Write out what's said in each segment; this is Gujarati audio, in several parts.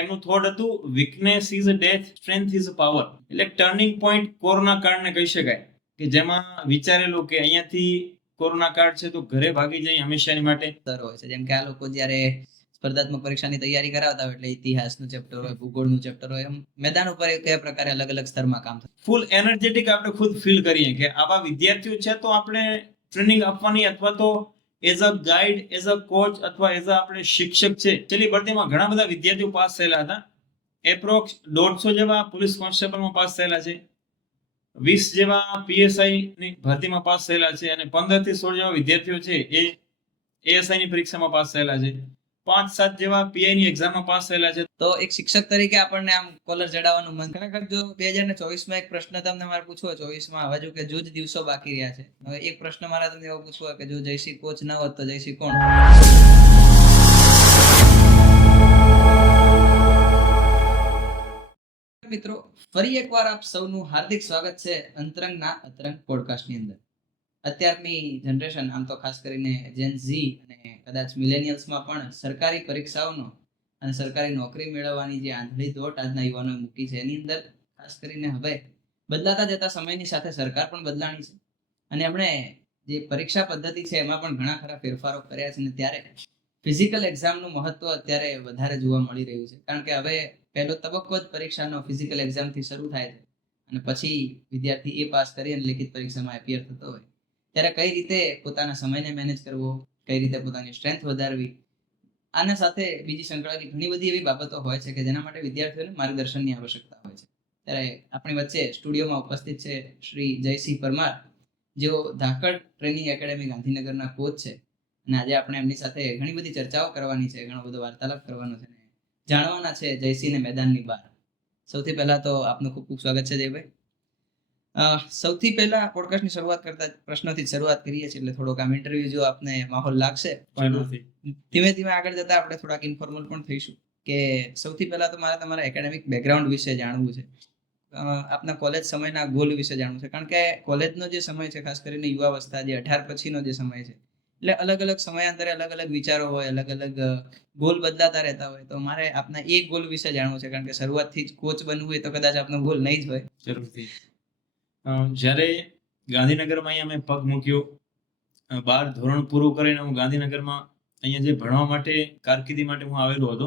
એમનું થોટ હતું weakness is a death, strength is a power. એટલે ટર્નિંગ પોઈન્ટ કોરોના કાળને કહી શકાય કે જેમાં વિચારેલું કે અહીંયાથી કોરોના કાળ છે તો ઘરે ભાગી જાય હંમેશાની માટે. હોય છે જેમ કે આ લોકો જ્યારે સ્પર્ધાત્મક પરીક્ષાની તૈયારી કરાવતા હોય એટલે ઇતિહાસનું ચેપ્ટર હોય, ભૂગોળનું ચેપ્ટર હોય, એમ મેદાન ઉપર કયા પ્રકારે અલગ અલગ સ્તરમાં કામ થાય. ફૂલ એનર્જેટિક આપણે ખુદ ફીલ કરીએ કે આવા વિદ્યાર્થીઓ છે તો આપણે ટ્રેનિંગ આપવાની અથવા તો as a guide, as a coach અથવા એઝ અ આપણે શિક્ષક છે. છેલ્લી ભરતીમાં ઘણા બધા વિદ્યાર્થીઓ પાસ થયેલા હતા. એપ્રોક્સ 150 જેવા પોલીસ કોન્સ્ટેબલમાં પાસ થયેલા છે, 20 જેવા પીએસઆઈ ની ભરતીમાં પાસ થયેલા છે અને 15 થી 16 જેવા વિદ્યાર્થીઓ છે એ એએસઆઈ ની પરીક્ષામાં પાસ થયેલા છે. 5-7 જેવા પીઆઈ ની એક્ઝામમાં પાસ થયેલા છે. તો એક શિક્ષક તરીકે આપણને આમ કોલર જડાવવાનું મન. ખરેખર જો 2024 માં એક પ્રશ્ન તમને મારે પૂછવો, 24 માં હજુ કે જૂજ દિવસો બાકી રહ્યા છે. હવે એક પ્રશ્ન મારા તમને એવો પૂછવો કે જો જયશ્રી કોચ ના હોત તો જયશ્રી કોણ? મિત્રો, ફરી એકવાર આપ સૌનું હાર્દિક સ્વાગત છે અંતરંગના અતરંગ પોડકાસ્ટની અંદર. અત્યારની જનરેશન, આમ તો ખાસ કરીને જેન ઝી અને કદાચ મિલેનિયલ્સમાં પણ સરકારી પરીક્ષાઓનો અને સરકારી નોકરી મેળવવાની જે આંધળી દોટ આજના યુવાનોએ મૂકી છે, એની અંદર ખાસ કરીને હવે બદલાતા જતા સમયની સાથે સરકાર પણ બદલાણી છે અને એમણે જે પરીક્ષા પદ્ધતિ છે એમાં પણ ઘણા ખરા ફેરફારો કર્યા છે. અને ત્યારે ફિઝિકલ એક્ઝામનું મહત્વ અત્યારે વધારે જોવા મળી રહ્યું છે, કારણ કે હવે પહેલો તબક્કો જ પરીક્ષાનો ફિઝિકલ એક્ઝામથી શરૂ થાય છે અને પછી વિદ્યાર્થી એ પાસ કરી અને લેખિત પરીક્ષામાં એપિયર થતો હોય ત્યારે કઈ રીતે પોતાના સમયને મેનેજ કરવો, કઈ રીતે પોતાની સ્ટ્રેન્થ વધારવી, આના સાથે બીજી સંકળાયેલી ઘણી બધી એવી બાબતો હોય છે કે જેના માટે વિદ્યાર્થીઓને માર્ગદર્શનની આવશ્યકતા હોય છે. ત્યારે આપણી વચ્ચે સ્ટુડિયોમાં ઉપસ્થિત છે શ્રી જયસિંહ પરમાર, જેઓ ધાકડ ટ્રેનિંગ એકેડેમી ગાંધીનગરના કોચ છે અને આજે આપણે એમની સાથે ઘણી બધી ચર્ચાઓ કરવાની છે, ઘણો બધો વાર્તાલાપ કરવાનો છે, જાણવાના છે જયસિંહને મેદાનની બહાર. સૌથી પહેલા તો આપનું ખૂબ ખૂબ સ્વાગત છે જયભાઈ. સૌથી પહેલા પોડકાસ્ટની શરૂઆત કરતા પ્રશ્નોથી શરૂઆત કરીએ છીએ, એટલે થોડોક આમ ઇન્ટરવ્યુ જો આપને માહોલ લાગશે, ધીમે ધીમે આગળ જતા આપણે થોડાક ઇન્ફોર્મલ પણ થઈશું. કે સૌથી પહેલા તો મારે તમારા એકેડેમિક બેકગ્રાઉન્ડ વિશે જાણવું છે, આપના કોલેજ સમયના ગોલ વિશે જાણવું છે, કારણ કે કોલેજનો જે સમય છે, ખાસ કરીને યુવાવસ્થા, જે 18 પછીનો જે સમય છે, એટલે અલગ અલગ સમયાંતરે અલગ અલગ વિચારો હોય, અલગ અલગ ગોલ બદલાતા રહેતા હોય. તો મારે આપના એ ગોલ વિશે જાણવું છે, કારણ કે શરૂઆતથી જ કોચ બનવું હોય તો કદાચ આપનો ગોલ નહીં જ હોય. જરૂરથી. જ્યારે ગાંધીનગરમાં અહીંયા મેં પગ મૂક્યો, 12 ધોરણ પૂરું કરીને હું ગાંધીનગરમાં અહીંયા જે ભણવા માટે, કારકિર્દી માટે હું આવેલો હતો,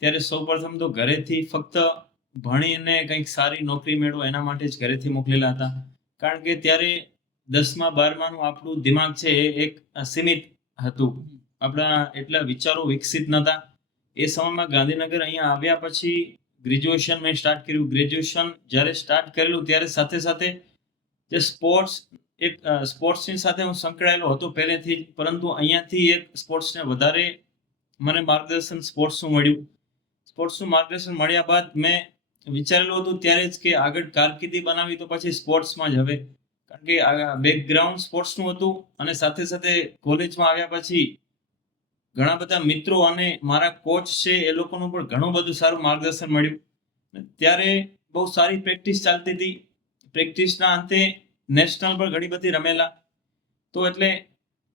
ત્યારે સૌપ્રથમ તો ઘરેથી ફક્ત ભણીને કંઈક સારી નોકરી મેળવો એના માટે જ ઘરેથી મોકલેલા હતા. કારણ કે ત્યારે 10મા 12માનું આપણું દિમાગ છે એ એક સીમિત હતું, આપણા એટલા વિચારો વિકસિત નહોતા. એ સમયમાં ગાંધીનગર અહીંયા આવ્યા પછી ગ્રેજ્યુએશન મેં સ્ટાર્ટ કર્યું. ગ્રેજ્યુએશન જ્યારે સ્ટાર્ટ કરેલું ત્યારે સાથે સાથે જે સ્પોર્ટ્સની સાથે હું સંકળાયેલો હતો પહેલેથી જ, પરંતુ અહીંયાથી એક સ્પોર્ટ્સને વધારે મને માર્ગદર્શન સ્પોર્ટ્સનું મળ્યું. સ્પોર્ટ્સનું માર્ગદર્શન મળ્યા બાદ મેં વિચારેલું હતું ત્યારે જ કે આગળ કારકિર્દી બનાવી તો પછી સ્પોર્ટ્સમાં જ હવે, કારણ કે આ બેકગ્રાઉન્ડ સ્પોર્ટ્સનું હતું અને સાથે સાથે કોલેજમાં આવ્યા પછી ઘણા બધા મિત્રો અને મારા કોચ છે એ લોકોનું પણ ઘણું બધું સારું માર્ગદર્શન મળ્યું. ત્યારે બહુ સારી પ્રેક્ટિસ ચાલતી હતી. પ્રેક્ટિસના અંતે નેશનલ પર ઘણી બધી રમેલા. તો એટલે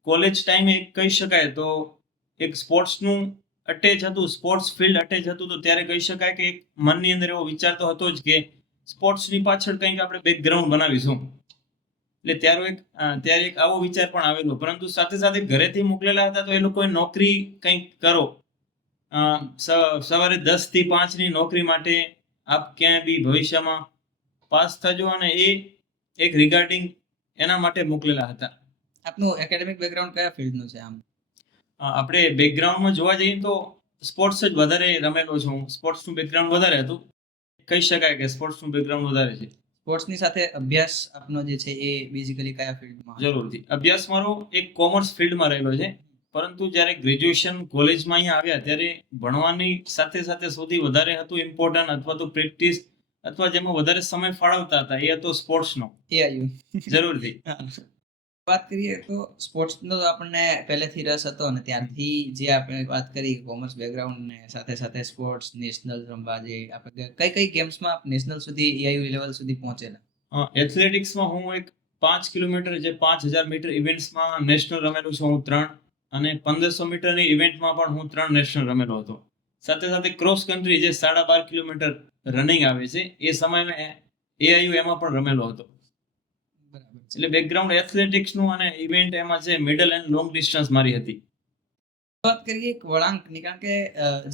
કોલેજ ટાઈમે કહી શકાય તો એક સ્પોર્ટ્સનું અટેચ હતું, સ્પોર્ટ્સ ફિલ્ડ અટેચ હતું. તો ત્યારે કહી શકાય કે એક મનની અંદર એવો વિચાર તો હતો જ કે સ્પોર્ટ્સની પાછળ કંઈક આપણે બેકગ્રાઉન્ડ બનાવીશું. એટલે ત્યારે એક આવો વિચાર પણ આવેલો, પરંતુ સાથે સાથે ઘરેથી મોકલેલા હતા તો એ લોકોએ નોકરી કંઈક કરો, સવારે 10 થી 5 ની નોકરી માટે આપ ક્યાંય બી ભવિષ્યમાં પાસ થજો, અને એ એક રિગાર્ડિંગ એના માટે મોકલેલા હતા. આપનું એકેડેમિક બેકગ્રાઉન્ડ કયા ફિલ્ડનું છે? આમ આપણે બેકગ્રાઉન્ડમાં જોવા જઈએ તો સ્પોર્ટ્સ જ વધારે રમેલો છું. સ્પોર્ટ્સનું બેકગ્રાઉન્ડ વધારે હતું, કહી શકાય કે સ્પોર્ટ્સનું બેકગ્રાઉન્ડ વધારે છે. સ્પોર્ટ્સની સાથે અભ્યાસ આપનો જે છે એ બેઝિકલી કયા ફિલ્ડમાં? જરૂરથી. અભ્યાસ મારો એક કોમર્સ ફિલ્ડમાં રહેલો છે, પરંતુ જ્યારે ગ્રેજ્યુએશન કોલેજમાં અહીંયા આવ્યા ત્યારે ભણવાની સાથે સાથે સૌથી વધારે હતું ઇમ્પોર્ટન્ટ, અથવા તો પ્રેક્ટિસ, અથવા જેમાં વધારે સમય ફાળવતા હતા એ હતો સ્પોર્ટ્સનો. એ આવ્યું જરૂરથી. વાત કરીએ તો સ્પોર્ટ્સનો તો આપણને પહેલેથી રસ હતો અને ત્યારથી જે આપણે વાત કરી કોમર્સ બેકગ્રાઉન્ડ ને સાથે સાથે સ્પોર્ટ્સ, નેશનલ રમવા, જે આપણે કઈ ગેમ્સમાં આપ નેશનલ સુધી, એઆઈયુ લેવલ સુધી પહોંચેલા? એથ્લેટિક્સમાં હું એક 5 કિલોમીટર, જે 5000 મીટર ઇવેન્ટ્સમાં નેશનલ રમેલો છું હું 3, અને 1500 મીટરની ઇવેન્ટમાં પણ હું 3 નેશનલ રમેલો હતો. સાથે સાથે ક્રોસ કન્ટ્રી જે 12.5 કિલોમીટર રનિંગ આવે છે એ સમયમાં એઆઈયુ એમાં પણ રમેલો હતો. બરાબર છે. એટલે બેકગ્રાઉન્ડ એથ્લેટિક્સનું અને ઇવેન્ટ એમાં છે મિડલ એન્ડ લોંગ ડિસ્ટન્સ મારી હતી. વાત કરીએ એક વળાંકની, કારણ કે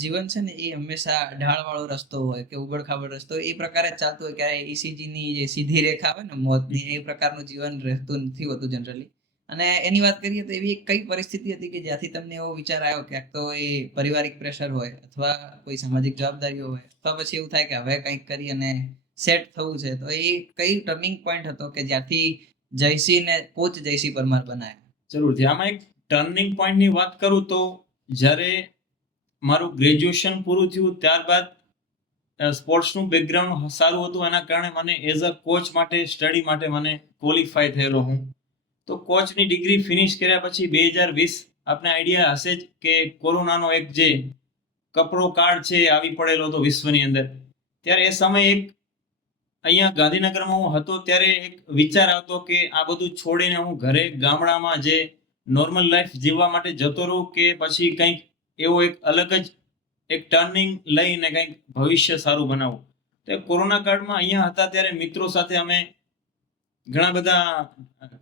જીવન છે ને એ હંમેશા ઢાળવાળો રસ્તો હોય કે ઉબડ-ખાબડ રસ્તો હોય, એ પ્રકારે જ ચાલતું હોય. ક્યારેય ECG ની જે સીધી રેખા હોય ને મોતની, એ પ્રકારનું જીવન રહેતું નથી હોતું જનરલી. અને એની વાત કરીએ તો એવી એક કઈ પરિસ્થિતિ હતી કે જ્યાંથી તમને એવો વિચાર આવ્યો, ક્યાંક તો એ પારિવારિક પ્રેશર હોય અથવા કોઈ સામાજિક જવાબદારીઓ હોય અથવા પછી એવું થાય કે હવે કંઈક કરી અને સેટ થવું છે, તો એ કઈ ટર્નિંગ પોઈન્ટ હતો કે જ્યાંથી જયસિંહને કોચ જયસિંહ પરમાર બનાયા? જરૂરથી આમાં એક ટર્નિંગ પોઈન્ટની વાત કરું તો જ્યારે મારું ગ્રેજ્યુએશન પૂરું થયું ત્યારબાદ સ્પોર્ટ્સનું બેકગ્રાઉન્ડ સારું હતું, એના કારણે મને એઝ અ કોચ માટે સ્ટડી માટે મને ક્વોલિફાય થયેલો હું. તો કોચની ડિગ્રી ફિનિશ કર્યા પછી 2020 આપને આઈડિયા હશે જ કે કોરોનાનો એક જે કપરો કાળ છે એ આવી પડેલો હતો વિશ્વની અંદર. ત્યારે એ સમયે એક અહીંયા ગાંધીનગરમાં હું હતો ત્યારે એક વિચાર આવતો કે આ બધું છોડીને હું ઘરે ગામડામાં જે નોર્મલ લાઈફ જીવવા માટે જતો રહું કે પછી કંઈક એવો એક અલગ જ એક ટર્નિંગ લઈને કંઈક ભવિષ્ય સારું બનાવું. તો કોરોના કાળમાં અહીંયા હતા ત્યારે મિત્રો સાથે અમે ઘણા બધા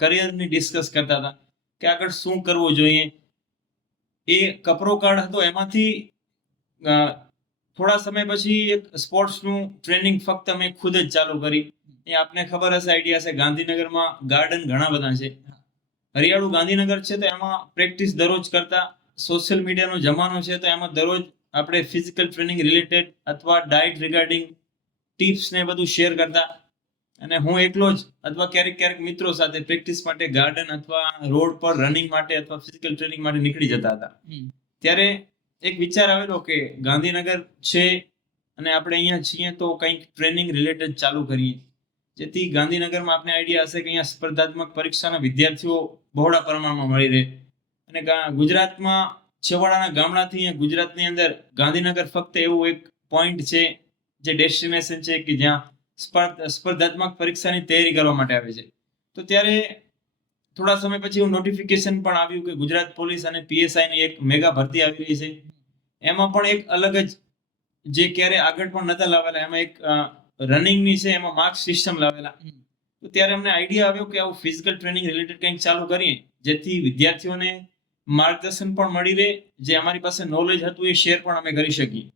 કરિયરની ડિસ્કસ કરતા હતા કે આગળ શું કરવું જોઈએ. એ કપરો કાળ હતો, એમાંથી થોડા સમય પછી એક સ્પોર્ટ્સનું ટ્રેનિંગ ફક્ત અમે ખુદ જ ચાલુ કરી. એ આપને ખબર હશે, આઈડિયા હશે, ગાંધીનગરમાં ગાર્ડન ઘણા બધા છે. હરિયાળું ગાંધીનગર છે તો એમાં પ્રેક્ટિસ દરરોજ કરતા. સોશિયલ મીડિયાનો જમાનો છે તો એમાં દરરોજ આપણે ફિઝિકલ ટ્રેનિંગ રિલેટેડ અથવા ડાયટ રિગાર્ડિંગ ટિપ્સ ને બધું શેર કરતા. અને હું એકલો જ અથવા ક્યારેક ક્યારેક મિત્રો સાથે પ્રેક્ટિસ માટે ગાર્ડન અથવા રોડ પર રનિંગ માટે અથવા ફિઝિકલ ટ્રેનિંગ માટે નીકળી જતા હતા. ત્યારે એક વિચાર આવેલો કે ગાંધીનગર છે અને આપણે અહીંયા છીએ તો કંઈક ટ્રેનિંગ રિલેટેડ ચાલુ કરીએ, જેથી ગાંધીનગરમાં આપણે આઈડિયા હશે કે અહીંયા સ્પર્ધાત્મક પરીક્ષાના વિદ્યાર્થીઓ બહોળા પ્રમાણમાં મળી રહે. અને ગુજરાતમાં છેવાડાના ગામડાથી અહીંયા ગુજરાતની અંદર ગાંધીનગર ફક્ત એવું એક પોઈન્ટ છે, જે ડેસ્ટિનેશન છે કે જ્યાં સ્પર્ધાત્મક પરીક્ષાની તૈયારી કરવા માટે આવે છે. તો ત્યારે થોડા સમય પછી નોટિફિકેશન પણ આવ્યું કે ગુજરાત પોલીસ અને PSI ની એક મેગા ભરતી આવી રહી છે. એમાં પણ એક અલગ જ જે ક્યારે આગળ પણ નતા લાવેલા, એમાં એક રનિંગની છે, એમાં માર્ક સિસ્ટમ લાવેલા. તો ત્યારે અમને આઈડિયા આવ્યો કે આવું ફિઝિકલ ટ્રેનિંગ રિલેટેડ કંઈક ચાલુ કરીએ, જેથી વિદ્યાર્થીઓને માર્ગદર્શન પણ મળી રહે, જે અમારી પાસે નોલેજ હતું એ શેર પણ અમે કરી શકીએ.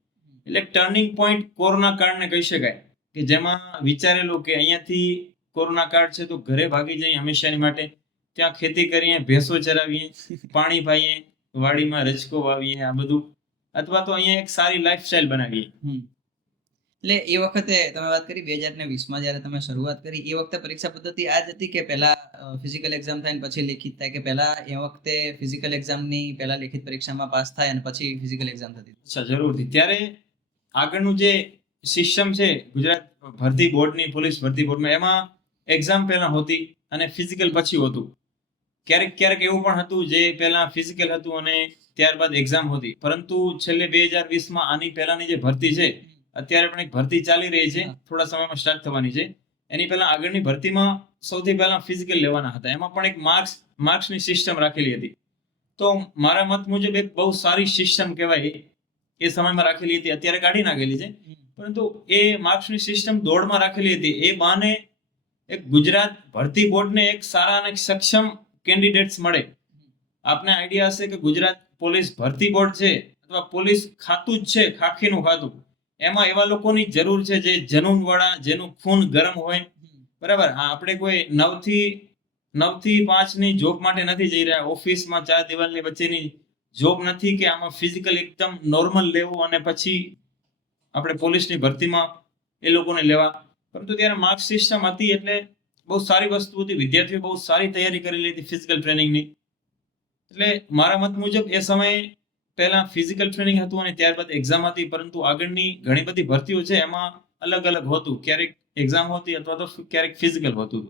એટલે ટર્નિંગ પોઈન્ટ કોરોના કાળને કહી શકાય કે જેમાં વિચારેલું કે અહીંયાથી કોરોના કાળ છે તો ઘરે ભાગી જઈએ હંમેશાની માટે, ત્યાં ખેતી કરીએ, ભેંસો ચરાવીએ, પાણી પાઈએ, વાડીમાં રજકો વાવીએ, આ બધું, અથવા તો અહીંયા એક સારી લાઈફસ્ટાઈલ બનાવીએ. એટલે એ વખતે તમે વાત કરી 2020માં જ્યારે તમે શરૂઆત કરી, એ વખતે પરીક્ષા પદ્ધતિ આ જ હતી કે પહેલા ફિઝિકલ એક્ઝામ થાય અને પછી લેખિત થાય, કે પહેલા એ વખતે ફિઝિકલ એક્ઝામની પહેલા લેખિત પરીક્ષામાં પાસ થાય અને પછી ફિઝિકલ એક્ઝામ થતી? અચ્છા, જરૂરથી. ત્યારે આગળનું જે સિસ્ટમ છે ગુજરાત ભરતી બોર્ડની, પોલીસ ભરતી બોર્ડમાં, એમાં એક્ઝામ પહેલા હોતી અને ફિઝિકલ પછી હોતું. ક્યારેક ક્યારેક એવું પણ હતું જે પહેલા ફિઝિકલ હતું અને ત્યારબાદ એક્ઝામ હોતી. પરંતુ છેલ્લે 2020માં આની પહેલાની જે ભરતી છે, અત્યારે પણ એક ભરતી ચાલી રહી છે, થોડા સમયમાં સ્ટાર્ટ થવાની છે. એની પહેલા આગળની ભરતીમાં સૌથી પહેલા ફિઝિકલ લેવાના હતા. એમાં પણ એક માર્ક્સની સિસ્ટમ રાખેલી હતી. તો મારા મત મુજબ એક બહુ સારી સિસ્ટમ કહેવાય, એ સમયમાં રાખેલી હતી. અત્યારે કાઢી નાખેલી છે, પરંતુ એ માર્ક્સની સિસ્ટમ દોડમાં રાખેલી હતી. એ બહાને એક ગુજરાત ભરતી બોર્ડને એક સારા અને સક્ષમ કેન્ડિડેટ્સ મળે. આપને આઈડિયા હશે કે ગુજરાત પોલીસ ભરતી બોર્ડ છે અથવા પોલીસ ખાતું જ છે, ખાખીનું ખાતું, એમાં એવા લોકોની જરૂર છે જે જનૂન વાળા, જેનું ખૂન ગરમ હોય. બરાબર. આપણે કોઈ 9 થી 5 ની જોબ માટે નથી જઈ રહ્યા, ઓફિસમાં 4 દિવાલની વચ્ચેની જોબ નથી, કે આમાં ફિઝિકલ એકદમ નોર્મલ લેવું અને પછી આપણે પોલીસની ભરતીમાં એ લોકોને લેવા. પરંતુ ત્યારે માર્ક સિસ્ટમ હતી એટલે બહુ સારી વસ્તુ હતી. વિદ્યાર્થીઓ બહુ સારી તૈયારી કરેલી હતી ફિઝિકલ ટ્રેનિંગની. એટલે મારા મત મુજબ એ સમયે પહેલા ફિઝિકલ ટ્રેનિંગ હતું અને ત્યારબાદ એક્ઝામ હતી. પરંતુ આગળની ઘણી બધી ભરતીઓ છે એમાં અલગ અલગ હોતું, ક્યારેક એક્ઝામ હોતી અથવા તો ક્યારેક ફિઝિકલ હોતું.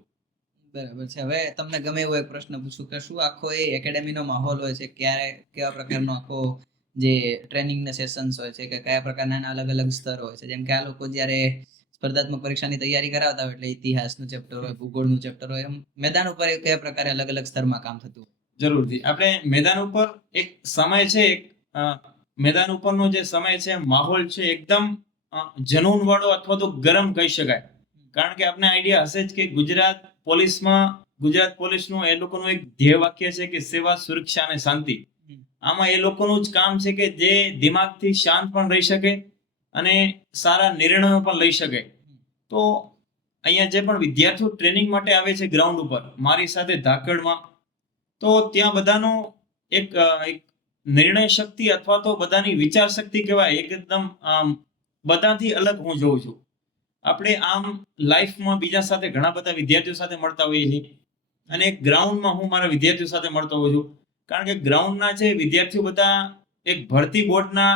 બરાબર છે. હવે તમને ગમે એવો એક પ્રશ્ન પૂછું કે શું આખો એ એકેડેમીનો માહોલ હોય છે, ક્યારે કેવા પ્રકારનો આખો જે ટ્રેનિંગ ના સેશન્સ હોય છે, કે કયા પ્રકારના અલગ અલગ સ્તર હોય છે? જેમ કે આ લોકો જ્યારે સ્પર્ધાત્મક પરીક્ષાની તૈયારી કરાવતા હોય એટલે ઇતિહાસનું ચેપ્ટર હોય, ભૂગોળનું ચેપ્ટર હોય, એમ મેદાન ઉપર કયા પ્રકારે અલગ અલગ સ્તરમાં કામ થતું? જરૂરથી. આપણે મેદાન ઉપર એક સમય છે, એક મેદાન ઉપરનો જે સમય છે, માહોલ છે, એકદમ જનૂન વાળો અથવા તો ગરમ કહી શકાય. કારણ કે આપને આઈડિયા હશે જ કે ગુજરાત પોલીસનું એ લોકોનું એક ધ્યેય વાક્ય છે કે સેવા, સુરક્ષા અને શાંતિ. આમાં એ લોકોનું જ કામ છે કે જે દિમાગથી શાંત પણ રહી શકે અને સારા નિર્ણયો પણ લઈ શકે. તો અહીંયા જે પણ વિદ્યાર્થીઓ ટ્રેનિંગ માટે આવે છે ગ્રાઉન્ડ ઉપર મારી સાથે ધાકડમાં, તો ત્યાં બધાનો એક નિર્ણય શક્તિ અથવા તો બધાની વિચાર શક્તિ કહેવાય એકદમ બધાથી અલગ હું જોઉં છું. આપણે આમ લાઈફમાં બીજા સાથે ઘણા બધા વિદ્યાર્થીઓ સાથે મળતા હોઈએ છીએ અને એક ગ્રાઉન્ડમાં હું મારા વિદ્યાર્થીઓ સાથે મળતો હોઉં છું. કારણ કે ગ્રાઉન્ડના છે વિદ્યાર્થીઓ બધા એક ભરતી બોર્ડના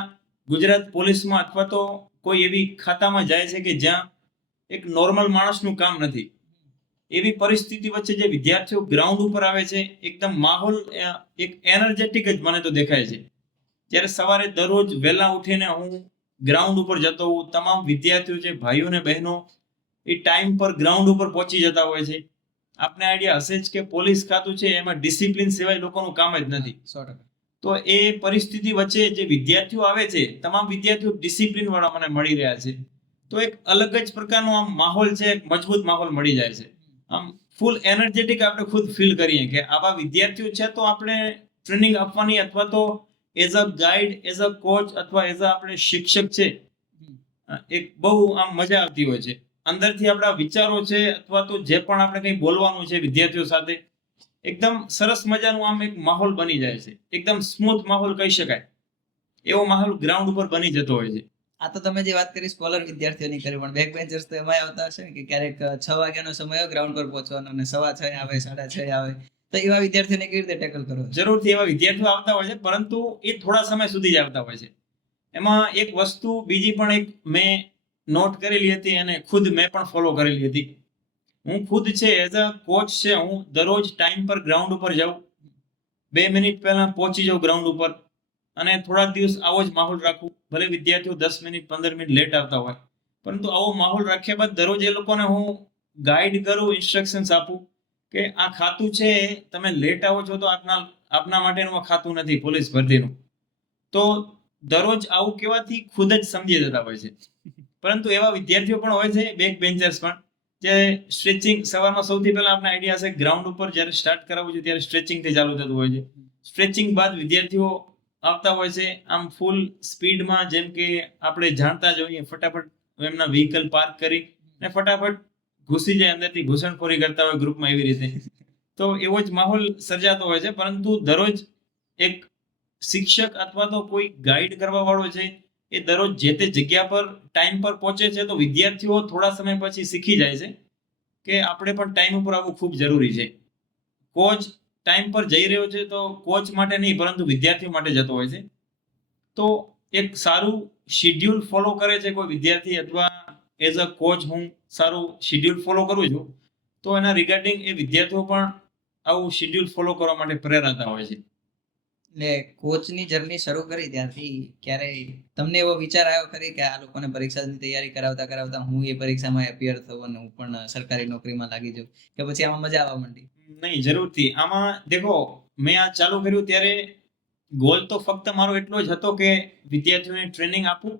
ગુજરાત પોલીસમાં અથવા તો કોઈ એવી ખાતામાં જાય છે કે જ્યાં એક નોર્મલ માણસનું કામ નથી. એવી પરિસ્થિતિ વચ્ચે જે વિદ્યાર્થીઓ ગ્રાઉન્ડ ઉપર આવે છે, એકદમ માહોલ એક એનર્જેટિક જ મને તો દેખાય છે. જ્યારે સવારે દરરોજ વહેલા ઉઠીને હું ગ્રાઉન્ડ ઉપર જતો હોઉં, તમામ વિદ્યાર્થીઓ છે, ભાઈઓ અને બહેનો એ ટાઈમ પર ગ્રાઉન્ડ ઉપર પહોંચી જતા હોય છે. આપને આઈડિયા હશે જ કે પોલીસ ખાતું છે એમાં ડિસિપ્લિન સિવાય લોકોનું કામ જ નથી. 100%. તો એ પરિસ્થિતિ વચ્ચે જે વિદ્યાર્થીઓ આવે છે, તમામ વિદ્યાર્થીઓ ડિસિપ્લિન વાળા મને મળી રહ્યા છે. તો એક અલગ જ પ્રકારનો આમ માહોલ છે, એક મજબૂત માહોલ મળી જાય છે. આમ ફૂલ એનર્જેટિક આપણે ખુદ ફીલ કરીએ કે આવા વિદ્યાર્થીઓ છે તો આપણે ટ્રેનિંગ આપવાની અથવા તો as a guide, as a coach અથવા એઝ અ આપણે શિક્ષક છે, એક બહુ આમ મજા આવતી હોય છે. અંદરથી આપણા વિચારો છે અથવા તો જે પણ આપણે કંઈ બોલવાનું છે વિદ્યાર્થીઓ સાથે, એકદમ સરસ મજાનું આમ એક માહોલ બની જાય છે. એકદમ સ્મૂથ માહોલ કહી શકાય, એવો માહોલ ગ્રાઉન્ડ ઉપર બની જતો હોય છે. આ તો તમે જે વાત કરી સ્કોલર વિદ્યાર્થીઓની કરી, પણ બેક બેન્ચર્સ તો એમાં આવતા હશે ને કે ક્યારેક 6 વાગ્યાનો સમય હોય ગ્રાઉન્ડ પર પહોંચવાનો અને 6:15 આવે, 6:30 આવે, તો એવા વિદ્યાર્થીઓને કેવી રીતે ટેકલ કરો? જરૂરથી એવા વિદ્યાર્થીઓ આવતા હોય છે, પરંતુ એ થોડા સમય સુધી જ આવતા હોય છે. એમાં એક વસ્તુ બીજી પણ એક મેં નોટ કરેલી હતી અને ખુદ મેં પણ ફોલો કરેલી હતી. હું ખુદ છે એઝ અ કોચ છે, હું દરરોજ ટાઈમ પર ગ્રાઉન્ડ ઉપર જાઉં, 2 મિનિટ પહેલા પહોંચી જાઉં ગ્રાઉન્ડ ઉપર અને થોડાક દિવસ આવો જ માહોલ રાખું. ભલે વિદ્યાર્થીઓ 10 મિનિટ 15 મિનિટ લેટ આવતા હોય, પરંતુ આવો માહોલ રાખ્યા બાદ દરરોજ એ લોકોને હું ગાઈડ કરું, ઇન્સ્ટ્રક્શન્સ આપું કે આ ખાતું છે, તમે લેટ આવો છો તો આપના માટેનું આ ખાતું નથી પોલીસ ભરતીનું. તો દરરોજ આવું કહેવાથી ખુદ જ સમજી જતા હોય છે. પરંતુ એવા વિદ્યાર્થીઓ પણ હોય છે, બેક બેન્ચર્સ પણ, જે સ્ટ્રેચિંગ સવારમાં સૌથી પહેલા આપણે આઈડિયા હશે ગ્રાઉન્ડ ઉપર જ્યારે સ્ટાર્ટ કરાવવું છે ત્યારે સ્ટ્રેચિંગથી ચાલુ થતું હોય છે. સ્ટ્રેચિંગ બાદ વિદ્યાર્થીઓ આવતા હોય છે આમ ફૂલ સ્પીડમાં, જેમ કે આપણે જાણતા જ હોઈએ, ફટાફટ એમના વ્હીકલ પાર્ક કરી અને ફટાફટ ઘૂસી જાય, અંદરથી ઘૂસણખોરી કરતા હોય ગ્રુપમાં, એવી રીતે. તો એવો જ માહોલ સર્જાતો હોય છે. પરંતુ દરરોજ એક શિક્ષક અથવા તો કોઈ ગાઈડ કરવા વાળો છે, એ દરરોજ જે તે જગ્યા પર ટાઈમ પર પહોંચે છે, તો વિદ્યાર્થીઓ થોડા સમય પછી શીખી જાય છે કે આપણે પણ ટાઈમ ઉપર આવવું ખૂબ જરૂરી છે. કોચ ટાઈમ પર જઈ રહ્યો છે તો કોચ માટે નહીં પરંતુ વિદ્યાર્થીઓ માટે જતો હોય છે. તો એક સારું શિડ્યુલ ફોલો કરે છે કોઈ વિદ્યાર્થી, અથવા એઝ અ કોચ હું સારું શિડ્યુલ ફોલો કરું છું, તો એના રિગાર્ડિંગ એ વિદ્યાર્થીઓ પણ આવું શિડ્યુલ ફોલો કરવા માટે પ્રેરાતા હોય છે. એટલે કોચની જર્ની શરૂ કરી ત્યારથી ક્યારેય તમને એવો વિચાર આવ્યો ખરી કે આ લોકોને પરીક્ષાની તૈયારી કરાવતા હું એ પરીક્ષામાં એપિયર થઉં અને હું પણ સરકારી નોકરીમાં લાગી જાઉં, કે પછી આમાં મજા આવવા માંડી? નહીં, જરૂરથી. આમાં દેખો, મેં આ ચાલુ કર્યું ત્યારે ગોલ તો ફક્ત મારો એટલો જ હતો કે વિદ્યાર્થીઓને ટ્રેનિંગ આપું,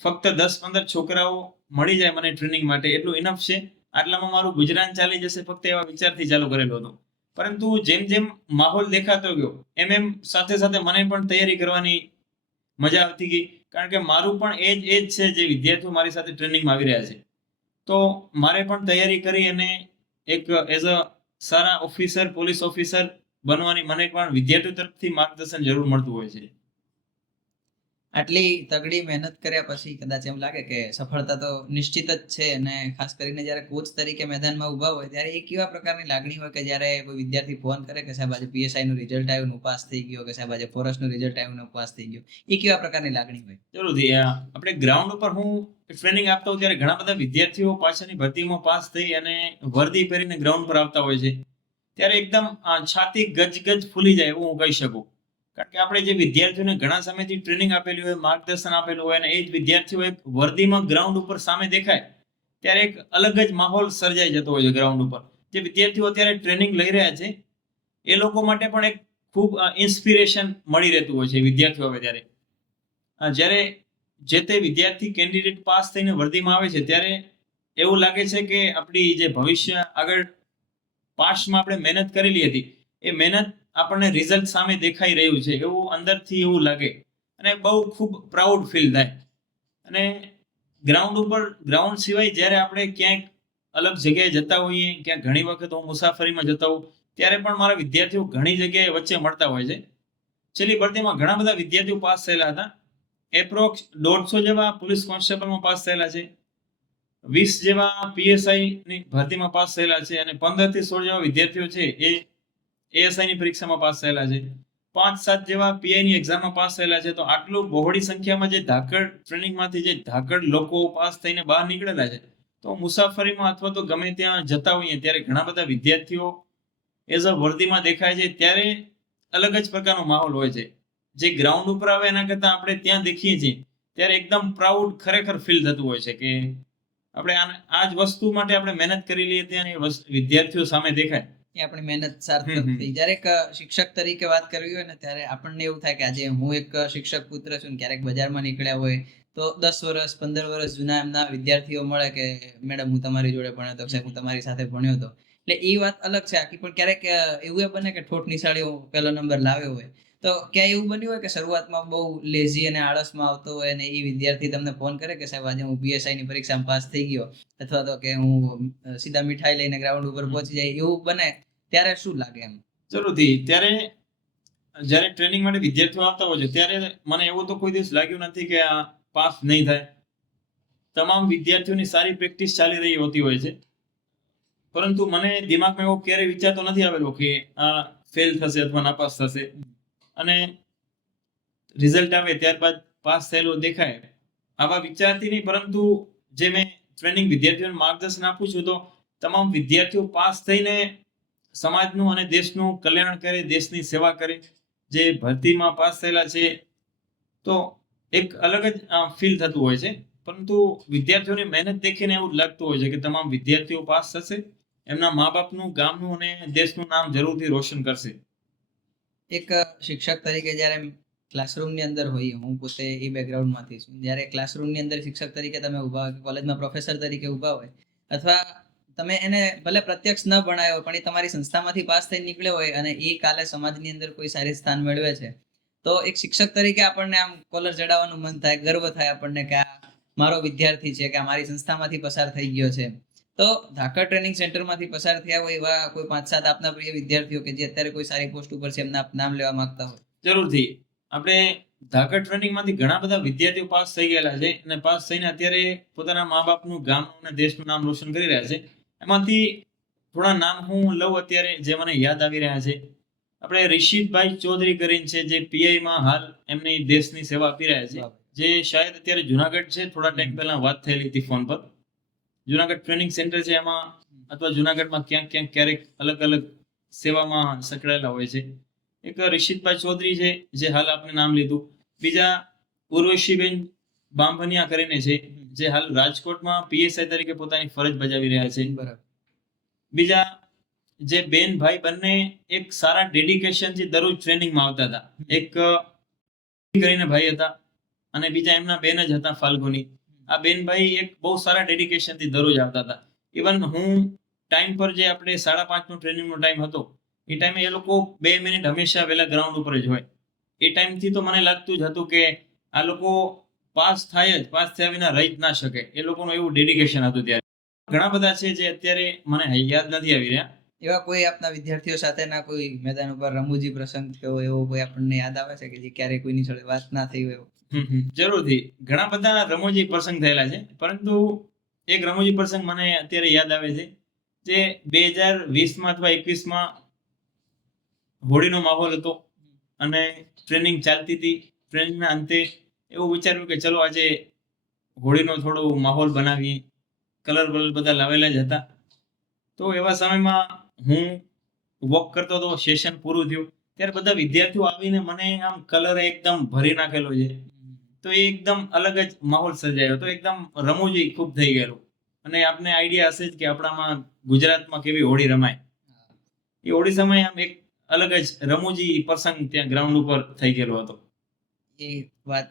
ફક્ત 10-15 છોકરાઓ મળી જાય મને ટ્રેનિંગ માટે, એટલું ઇનફ છે, આટલામાં મારું ગુજરાન ચાલી જશે, ફક્ત એવા વિચારથી ચાલુ કરેલો હતો. પરંતુ જેમ જેમ માહોલ દેખાતો ગયો એમ સાથે સાથે મને પણ તૈયારી કરવાની મજા આવતી ગઈ. કારણ કે મારું પણ એજ છે જે વિદ્યાર્થીઓ મારી સાથે ટ્રેનિંગમાં આવી રહ્યા છે. તો મારે પણ તૈયારી કરી અને એક as a Sara officer, police officer બનવાની મને પણ વિદ્યાર્થીઓ તરફથી માર્ગદર્શન જરૂર મળતું હોય છે. આટલી તગડી મહેનત કર્યા પછી કદાચ એમ લાગે કે સફળતા તો નિશ્ચિત જ છે, અને ખાસ કરીને જ્યારે કોચ તરીકે મેદાનમાં ઊભા હોય ત્યારે એ કેવા પ્રકારની લાગણી હોય કે જ્યારે કોઈ વિદ્યાર્થી ફોન કરે કે સાહેબ આજે PSI નું રિઝલ્ટ આવ્યું, હું પાસ થઈ ગયો, કે સાહેબ આજે ફોરેસ્ટનું રિઝલ્ટ આવ્યું, હું પાસ થઈ ગયો, એ કેવા પ્રકારની લાગણી હોય? જરૂરથી. આપણે ગ્રાઉન્ડ ઉપર હું ટ્રેનિંગ આપતો હોઉં ત્યારે ઘણા બધા વિદ્યાર્થીઓ પાછળની ભરતીમાં પાસ થઈ અને વર્દી પહેરીને ગ્રાઉન્ડ પર આવતા હોય છે. ત્યારે એકદમ છાતી ગજ ફૂલી જાય એવું હું કહી શકું. કારણ કે આપણે જે વિદ્યાર્થીઓને ઘણા સમયથી ટ્રેનિંગ આપેલી હોય, માર્ગદર્શન આપેલું હોય, અને એ જ વિદ્યાર્થીઓ એક વર્દીમાં ગ્રાઉન્ડ ઉપર સામે દેખાય ત્યારે એક અલગ જ માહોલ સર્જાઈ જતો હોય છે ગ્રાઉન્ડ ઉપર. જે વિદ્યાર્થીઓ અત્યારે ટ્રેનિંગ લઈ રહ્યા છે એ લોકો માટે પણ એક ખૂબ ઇન્સ્પિરેશન મળી રહેતું હોય છે વિદ્યાર્થીઓ આવે ત્યારે. જ્યારે જે તે વિદ્યાર્થી કેન્ડિડેટ પાસ થઈને વર્દીમાં આવે છે ત્યારે એવું લાગે છે કે આપણી જે ભવિષ્ય આગળ પાસ્ટમાં આપણે મહેનત કરેલી હતી એ મહેનત આપણને રિઝલ્ટ સામે દેખાઈ રહ્યું છે એવું અંદરથી એવું લાગે અને બહુ ખૂબ પ્રાઉડ ફીલ થાય. અને ગ્રાઉન્ડ સિવાય જ્યારે આપણે ક્યાંક અલગ જગ્યાએ જતા હોઈએ, ક્યાંક ઘણી વખત હું મુસાફરીમાં જતા હોઉં ત્યારે પણ મારા વિદ્યાર્થીઓ ઘણી જગ્યાએ વચ્ચે મળતા હોય છે. છેલ્લી ભરતીમાં ઘણા બધા વિદ્યાર્થીઓ પાસ થયેલા હતા. એપ્રોક્સ 150 જેવા પોલીસ કોન્સ્ટેબલમાં પાસ થયેલા છે, 20 જેવા પીએસઆઈ ની ભરતીમાં પાસ થયેલા છે અને 15 થી 16 જેવા વિદ્યાર્થીઓ છે એ એએસઆઈ ની પરીક્ષામાં પાસ થયેલા છે, 5-7 જેવા પીઆઈ ની એક્ઝામમાં પાસ થયેલા છે. તો આટલું બહોળી સંખ્યામાં જે ધાકડ ટ્રેનિંગમાંથી જે ધાકડ લોકો પાસ થઈને બહાર નીકળેલા છે, તો મુસાફરીમાં અથવા તો ગમે ત્યાં જતા હોઈએ ત્યારે ઘણા બધા વિદ્યાર્થીઓ એઝ અ વર્દીમાં દેખાય છે ત્યારે અલગ જ પ્રકારનો માહોલ હોય છે. જે ગ્રાઉન્ડ ઉપર આવે એના કરતા આપણે ત્યાં દેખીએ છીએ ત્યારે એકદમ પ્રાઉડ ખરેખર ફીલ થતું હોય છે કે આપણે આ જ વસ્તુ માટે આપણે મહેનત કરી લઈએ ત્યાં વિદ્યાર્થીઓ સામે દેખાય. એ આપણી મહેનત સાર્થક થઈ. જ્યારે એક શિક્ષક તરીકે વાત કરવી હોય ને ત્યારે આપણને એવું થાય કે આજે હું એક શિક્ષક પુત્ર છું ને ક્યારેક બજારમાં નીકળ્યા હોય તો 10 વર્ષ 15 વર્ષ જૂના એમના વિદ્યાર્થીઓ મળે કે મેડમ હું તમારી જોડે ભણ્યો હતો, સાહેબ હું તમારી સાથે ભણ્યો હતો. એટલે એ વાત અલગ છે આખી. પણ ક્યારેક એવું બને કે ઠોઠ નિશાળીઓ પહેલો નંબર લાવ્યો હોય તો ક્યાં એવું બન્યું હોય કે શરૂઆતમાં બહુ લેઝી અને આળસમાં આવતો હોય અને એ વિદ્યાર્થી તમને ફોન કરે કે સાહેબ આજે હું પીએસઆઈ ની પરીક્ષામાં પાસ થઈ ગયો, અથવા તો કે હું સીધા મીઠાઈ લઈને ગ્રાઉન્ડ ઉપર પહોંચી જાય, એવું બને ત્યારે શું લાગે? એમ જરૂરથી ત્યારે જ્યારે ટ્રેનિંગ માટે વિદ્યાર્થીઓ આવતા હોય છે ત્યારે મને એવું તો કોઈ દિવસ લાગ્યું નથી કે આ પાસ નહીં થાય. તમામ વિદ્યાર્થીઓની સારી પ્રેક્ટિસ ચાલી રહી હોતી હોય છે, પરંતુ મને દિમાગમાં એવો ક્યારેય વિચાર તો નથી આવેલો કે આ ફેલ થશે અથવા નાપાસ થશે. અને રિઝલ્ટ આવે ત્યારબાદ પાસ થયેલો દેખાય આવા વિચારથી નહીં, પરંતુ જે મેં ટ્રેનિંગ વિદ્યાર્થીઓને માર્ગદર્શન આપું છું તો તમામ વિદ્યાર્થીઓ પાસ થઈને સમાજનું અને દેશનું કલ્યાણ કરે, દેશની સેવા કરે. જે ભરતીમાં પાસ થયેલા છે તો એક અલગ જ ફીલ થતું હોય છે, પરંતુ વિદ્યાર્થીઓની મહેનત દેખીને એવું લાગતું હોય છે કે તમામ વિદ્યાર્થીઓ પાસ થશે, એમના મા બાપનું, ગામનું અને દેશનું નામ જરૂરથી રોશન કરશે. એક શિક્ષક તરીકે જ્યારે ક્લાસરૂમની અંદર હોઈએ, હું પોતે એ બેકગ્રાઉન્ડમાંથી છું, જ્યારે ક્લાસરૂમની અંદર શિક્ષક તરીકે તમે ઊભા હોય, કોલેજમાં પ્રોફેસર તરીકે ઊભા હોય, અથવા તમે એને ભલે પ્રત્યક્ષ ન ભણાયો પણ એ તમારી સંસ્થામાંથી પાસ થઈ નીકળ્યો હોય અને એ કાલે સમાજની અંદર કોઈ સારી સ્થાન મેળવે છે, તો એક શિક્ષક તરીકે આપણને આમ કોલર ચડાવવાનું મન થાય, ગર્વ થાય આપણને કે આ મારો વિદ્યાર્થી છે, કે આ મારી સંસ્થામાંથી પસાર થઈ ગયો છે. તો ધાકડ ટ્રેનિંગ સેન્ટરમાંથી પસાર થયા હોય એવા કોઈ 5-7 આપના પ્રિય વિદ્યાર્થીઓ કે જે અત્યારે કોઈ સારી પોસ્ટ ઉપર છે, એમના નામ લેવા માંગતા હોય? જરૂરથી. આપણે ધાકડ ટ્રેનિંગમાંથી ઘણા બધા વિદ્યાર્થીઓ પાસ થઈ ગયેલા છે અને પાસ થઈને અત્યારે પોતાના મા બાપનું, ગામનું અને દેશનું નામ રોશન કરી રહ્યા છે. એમાંથી થોડા નામ હું લઉં અત્યારે જે મને યાદ આવી રહ્યા છે. આપણે રિશિતભાઈ ચૌધરી કરીને છે, જે પીઆઈમાં હાલ એમની દેશની સેવા આપી રહ્યા છે, જે શાયદ અત્યારે જુનાગઢ છે. થોડા ટાઈમ પહેલા વાત થયેલી હતી ફોન પર. જુનાગઢ ટ્રેનિંગ સેન્ટર છે એમાં, અથવા જુનાગઢમાં ક્યાંક ક્યારેક અલગ અલગ સેવામાં સંકળાયેલા હોય છે. એક રિશિતભાઈ ચૌધરી છે જે હાલ આપણે નામ લીધું. બીજા ઉર્વશીબેન બાંભનિયા કરીને છે, જે હાલ રાજકોટમાં પીએસઆઈ તરીકે પોતાની ફરજ બજાવી રહ્યા છે. બરાબર. બીજા જે બેન ભાઈ બંને એક સારા ડેડિકેશનથી દરરોજ ટ્રેનિંગમાં આવતા હતા. એક કરીને ભાઈ હતા અને બીજા એમના બેન જ હતા ફાલ્ગુની. આ બેનભાઈ એક બહુ સારા ડેડિકેશનથી દરરોજ આવતા હતા. ઇવન હું ટાઈમ પર જે આપણે 5:30 નો ટ્રેનિંગનો ટાઈમ હતો એ ટાઈમે એ લોકો 2 મિનિટ હંમેશા વહેલા ગ્રાઉન્ડ ઉપર જ હોય. એ ટાઈમથી તો મને લાગતું જ હતું કે આ લોકો પાસ થયા વિના રહી જ ના શકે. એ લોકોનું એવું ડેડિકેશન હતું. ત્યારે ઘણા બધા છે જે અત્યારે મને યાદ નથી આવી રહ્યા. એવા કોઈ આપના વિદ્યાર્થીઓ સાથેના કોઈ મેદાન ઉપર રમૂજી પ્રસંગ થયો એવો કોઈ આપણને યાદ આવે છે કે જે ક્યારે કોઈની જોડે વાત ના થઈ હોય? જરૂરથી ઘણા બધા રમૂજી પ્રસંગ થયેલા છે, પરંતુ એક રમૂજી પ્રસંગ મને અત્યારે યાદ આવે છે. જે 2020માં અથવા 21માં હોળીનો માહોલ હતો અને ટ્રેનિંગ ચાલતી હતી. ટ્રેનિંગના અંતે એવું વિચાર્યું કે ચલો આજે હોળીનો થોડો માહોલ બનાવીએ. કલર બધા લાવેલા જ હતા. તો એવા સમયમાં હું વોક કરતો હતો, સેશન પૂરું થયું ત્યારે બધા વિદ્યાર્થીઓ આવીને મને આમ કલર એકદમ ભરી નાખેલો છે. તો એ એકદમ અલગ જ માહોલ સર્જાયો હતો. એકદમ રમૂજી ખૂબ થઈ ગયેલું. અને આપને આઈડિયા હશે જ કે આપણામાં ગુજરાતમાં કેવી હોળી રમાય. એ હોળી સમયે આમ એક અલગ જ રમૂજી પ્રસંગ ત્યાં ગ્રાઉન્ડ ઉપર થઈ ગયેલો હતો. એ વાત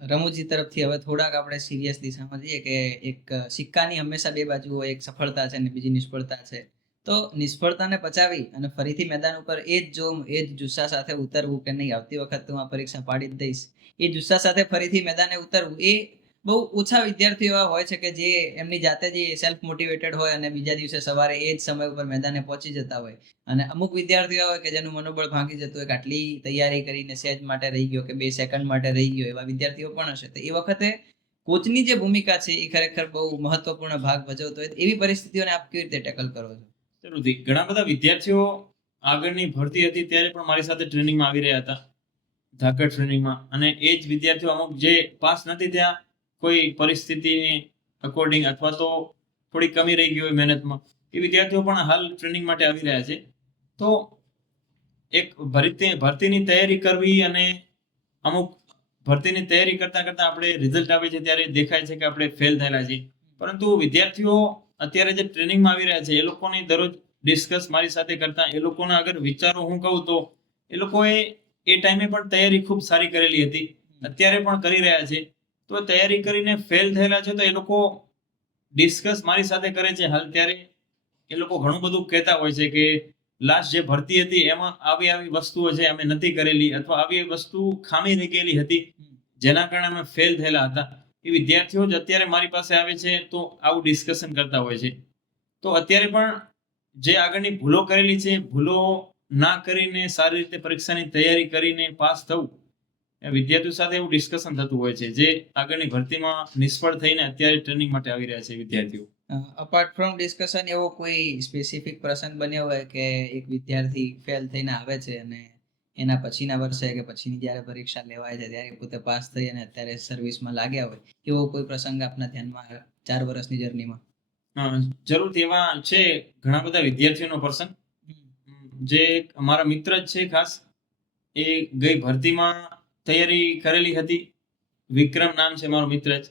રમૂજી તરફથી હવે થોડાક આપણે સિરિયસ દિશામાં જઈએ કે એક સિક્કાની હંમેશા બે બાજુ હોય, એક સફળતા છે અને બીજી નિષ્ફળતા છે. તો નિષ્ફળતાને પચાવી અને ફરીથી મેદાન ઉપર એ જ જોમ, એ જ જુસ્સા સાથે ઉતરવું કે નહીં આવતી વખત હું આ પરીક્ષા પાડી જ દઈશ, એ જુસ્સા સાથે ફરીથી મેદાને ઉતરવું, એ બહુ ઓછા વિદ્યાર્થીઓ એવા હોય છે કે જે એમની જાતે જ સેલ્ફ મોટિવેટેડ હોય અને બીજા દિવસે સવારે એ જ સમય ઉપર મેદાને પહોંચી જતા હોય. અને અમુક વિદ્યાર્થીઓ હોય કે જેનું મનોબળ ભાંગી જતું હોય કે આટલી તૈયારી કરીને સેજ માટે રહી ગયો કે 2 સેકન્ડ માટે રહી ગયો, એવા વિદ્યાર્થીઓ પણ હશે. તો એ વખતે કોચની જે ભૂમિકા છે એ ખરેખર બહુ મહત્વપૂર્ણ ભાગ ભજવતો હોય. તો એવી પરિસ્થિતિઓને આપ કેવી રીતે ટેકલ કરો છો? જરૂરથી ઘણા બધા વિદ્યાર્થીઓ આગળની ભરતી હતી ત્યારે પણ મારી સાથે ટ્રેનિંગમાં આવી રહ્યા હતા, ધાકડ ટ્રેનિંગમાં. અને એ જ વિદ્યાર્થીઓ અમુક જે પાસ નથી ત્યાં કોઈ પરિસ્થિતિની અકોર્ડિંગ અથવા તો થોડી કમી રહી ગઈ હોય મહેનતમાં, એ વિદ્યાર્થીઓ પણ હાલ ટ્રેનિંગ માટે આવી રહ્યા છે. તો એક ભરતીની તૈયારી કરવી અને અમુક ભરતીની તૈયારી કરતા કરતા આપણે રિઝલ્ટ આવે છે ત્યારે દેખાય છે કે આપણે ફેલ થયેલા છીએ. પરંતુ વિદ્યાર્થીઓ અત્યારે જે ટ્રેનિંગમાં આવી રહ્યા છે એ લોકોની દરરોજ ડિસ્કસ મારી સાથે કરતા એ લોકોના અગર વિચારો હું કહું તો એ લોકોએ એ ટાઈમે પણ તૈયારી ખૂબ સારી કરેલી હતી, અત્યારે પણ કરી રહ્યા છે. તો તૈયારી કરીને ફેલ થયેલા છે તો એ લોકો ડિસ્કસ મારી સાથે કરે છે હાલ, ત્યારે એ લોકો ઘણું બધું કહેતા હોય છે કે લાસ્ટ જે ભરતી હતી એમાં આવી આવી વસ્તુઓ છે અમે નથી કરેલી, અથવા આવી વસ્તુ ખામી રહી ગયેલી હતી જેના કારણે અમે ફેલ થયેલા હતા. એ વિદ્યાર્થીઓ જ અત્યારે મારી પાસે આવે છે તો આવું ડિસ્કશન કરતા હોય છે. તો અત્યારે પણ જે આગળની ભૂલો કરેલી છે, ભૂલો ના કરીને સારી રીતે પરીક્ષાની તૈયારી કરીને પાસ થવું, એ વિદ્યાર્થીઓ સાથે એવું ડિસ્કશન થતું હોય છે જે આગળની ભરતીમાં નિષ્ફળ થઈને અત્યારે ટ્રેનિંગ માટે આવી રહ્યા છે વિદ્યાર્થીઓ. અપાર્ટ ફ્રોમ ડિસ્કશન એવો કોઈ સ્પેસિફિક પ્રસંગ બન્યો હોય કે એક વિદ્યાર્થી ફેલ થઈને આવે છે અને એના પછીના વર્ષે કે પછીની જ્યારે પરીક્ષા લેવાય છે ત્યારે પોતે પાસ થઈ અને અત્યારે સર્વિસમાં લાગ્યા હોય, એવો કોઈ પ્રસંગ આપના ધ્યાનમાં 4 વર્ષની જર્નીમાં? જરૂરથી એવા છે ઘણા બધા વિદ્યાર્થીઓનો પ્રસંગ. જે અમારા મિત્ર જ છે ખાસ, એ ગઈ ભરતીમાં તૈયારી કરેલી હતી. વિક્રમ નામ છે મારો મિત્ર જ.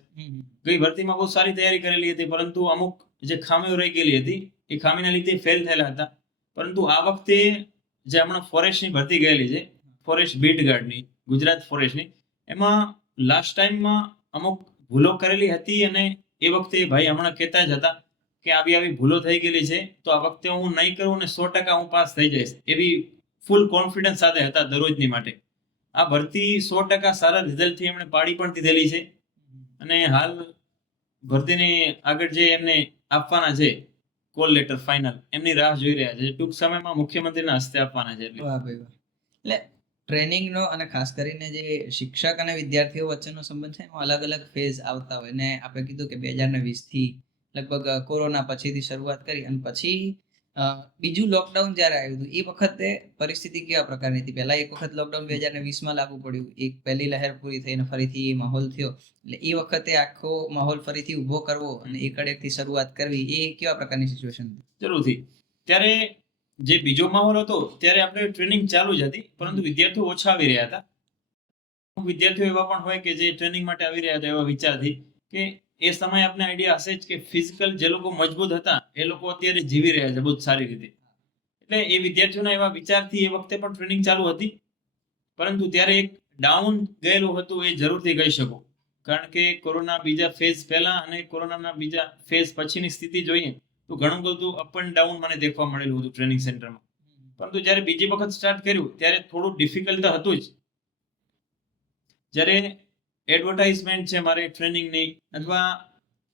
ગઈ ભરતીમાં બહુ સારી તૈયારી કરેલી હતી, પરંતુ અમુક જે ખામીઓ રહી ગયેલી હતી એ ખામીના લીધે ફેલ થયેલા હતા. પરંતુ આ વખતે જે હમણાં ફોરેસ્ટની ભરતી ગયેલી છે, ફોરેસ્ટ બીટ ગાર્ડની, ગુજરાત ફોરેસ્ટની, એમાં લાસ્ટ ટાઈમમાં અમુક ભૂલો કરેલી હતી અને એ વખતે ભાઈ હમણાં કહેતા જ હતા કે આવી આવી ભૂલો થઈ ગયેલી છે તો આ વખતે હું નહીં કરું અને 100% હું પાસ થઈ જઈશ, એવી ફૂલ કોન્ફિડન્સ સાથે હતા દરરોજની માટે. આ ભરતી 100% સારા રિઝલ્ટથી એમણે પાડી પણ દીધેલી છે અને હાલ ભરતીની આગળ જે એમને આપવાના છે કોલ લેટર ફાઇનલ, એમની રાહ જોઈ રહ્યા છે. ટૂંક સમયમાં મુખ્યમંત્રીના હસ્તે આપવાના છે. વાહ ભાઈ વાહ. એટલે ટ્રેનિંગનો અને ખાસ કરીને જે શિક્ષક અને વિદ્યાર્થીઓ વચ્ચેનો સંબંધ છે એમાં અલગ અલગ ફેઝ આવતા હોય. ને આપણે કીધું કે 2020 થી લગભગ કોરોના પછીથી શરૂઆત કરી અને પછી બીજું લોકડાઉન જ્યારે આવ્યું હતું એ વખતે પરિસ્થિતિ કેવા પ્રકારની હતી? પહેલા એક વખત લોકડાઉન 2020માં લાગુ પડ્યું, એક પહેલી લહેર પૂરી થઈને ફરીથી એ માહોલ થયો, એટલે એ વખતે આખો માહોલ ફરીથી ઊભો કરવો અને એકડેકથી શરૂઆત કરવી, એ કેવા પ્રકારની સિચ્યુએશન હતી? જરૂરથી ત્યારે જે બીજો માહોલ હતો ત્યારે આપણે ટ્રેનિંગ ચાલુ જ હતી, પરંતુ વિદ્યાર્થીઓ ઓછા આવી રહ્યા હતા. અમુક વિદ્યાર્થીઓ એવા પણ હોય કે જે ટ્રેનિંગ માટે આવી રહ્યા હતા એવા વિચારથી કે એ સમયે આપણે આઈડિયા હશે જ કે ફિઝિકલ જે લોકો મજબૂત હતા એ લોકો અત્યારે જીવી રહ્યા છે બહુ જ સારી રીતે. એટલે એ વિદ્યાર્થીઓના એવા વિચારથી એ વખતે પણ ટ્રેનિંગ ચાલુ હતી. પરંતુ ત્યારે એક ડાઉન ગયેલું હતું એ જરૂરથી કહી શકું, કારણ કે કોરોના બીજા ફેઝ પહેલા અને કોરોનાના બીજા ફેઝ પછીની સ્થિતિ જોઈએ તો ઘણું બધું અપ એન્ડ ડાઉન મને દેખવા મળેલું હતું ટ્રેનિંગ સેન્ટરમાં. પરંતુ જ્યારે બીજી વખત સ્ટાર્ટ કર્યું ત્યારે થોડું ડિફિકલ્ટ તો હતું જ. જ્યારે એડવર્ટાઇઝમેન્ટ છે મારે ટ્રેનિંગની અથવા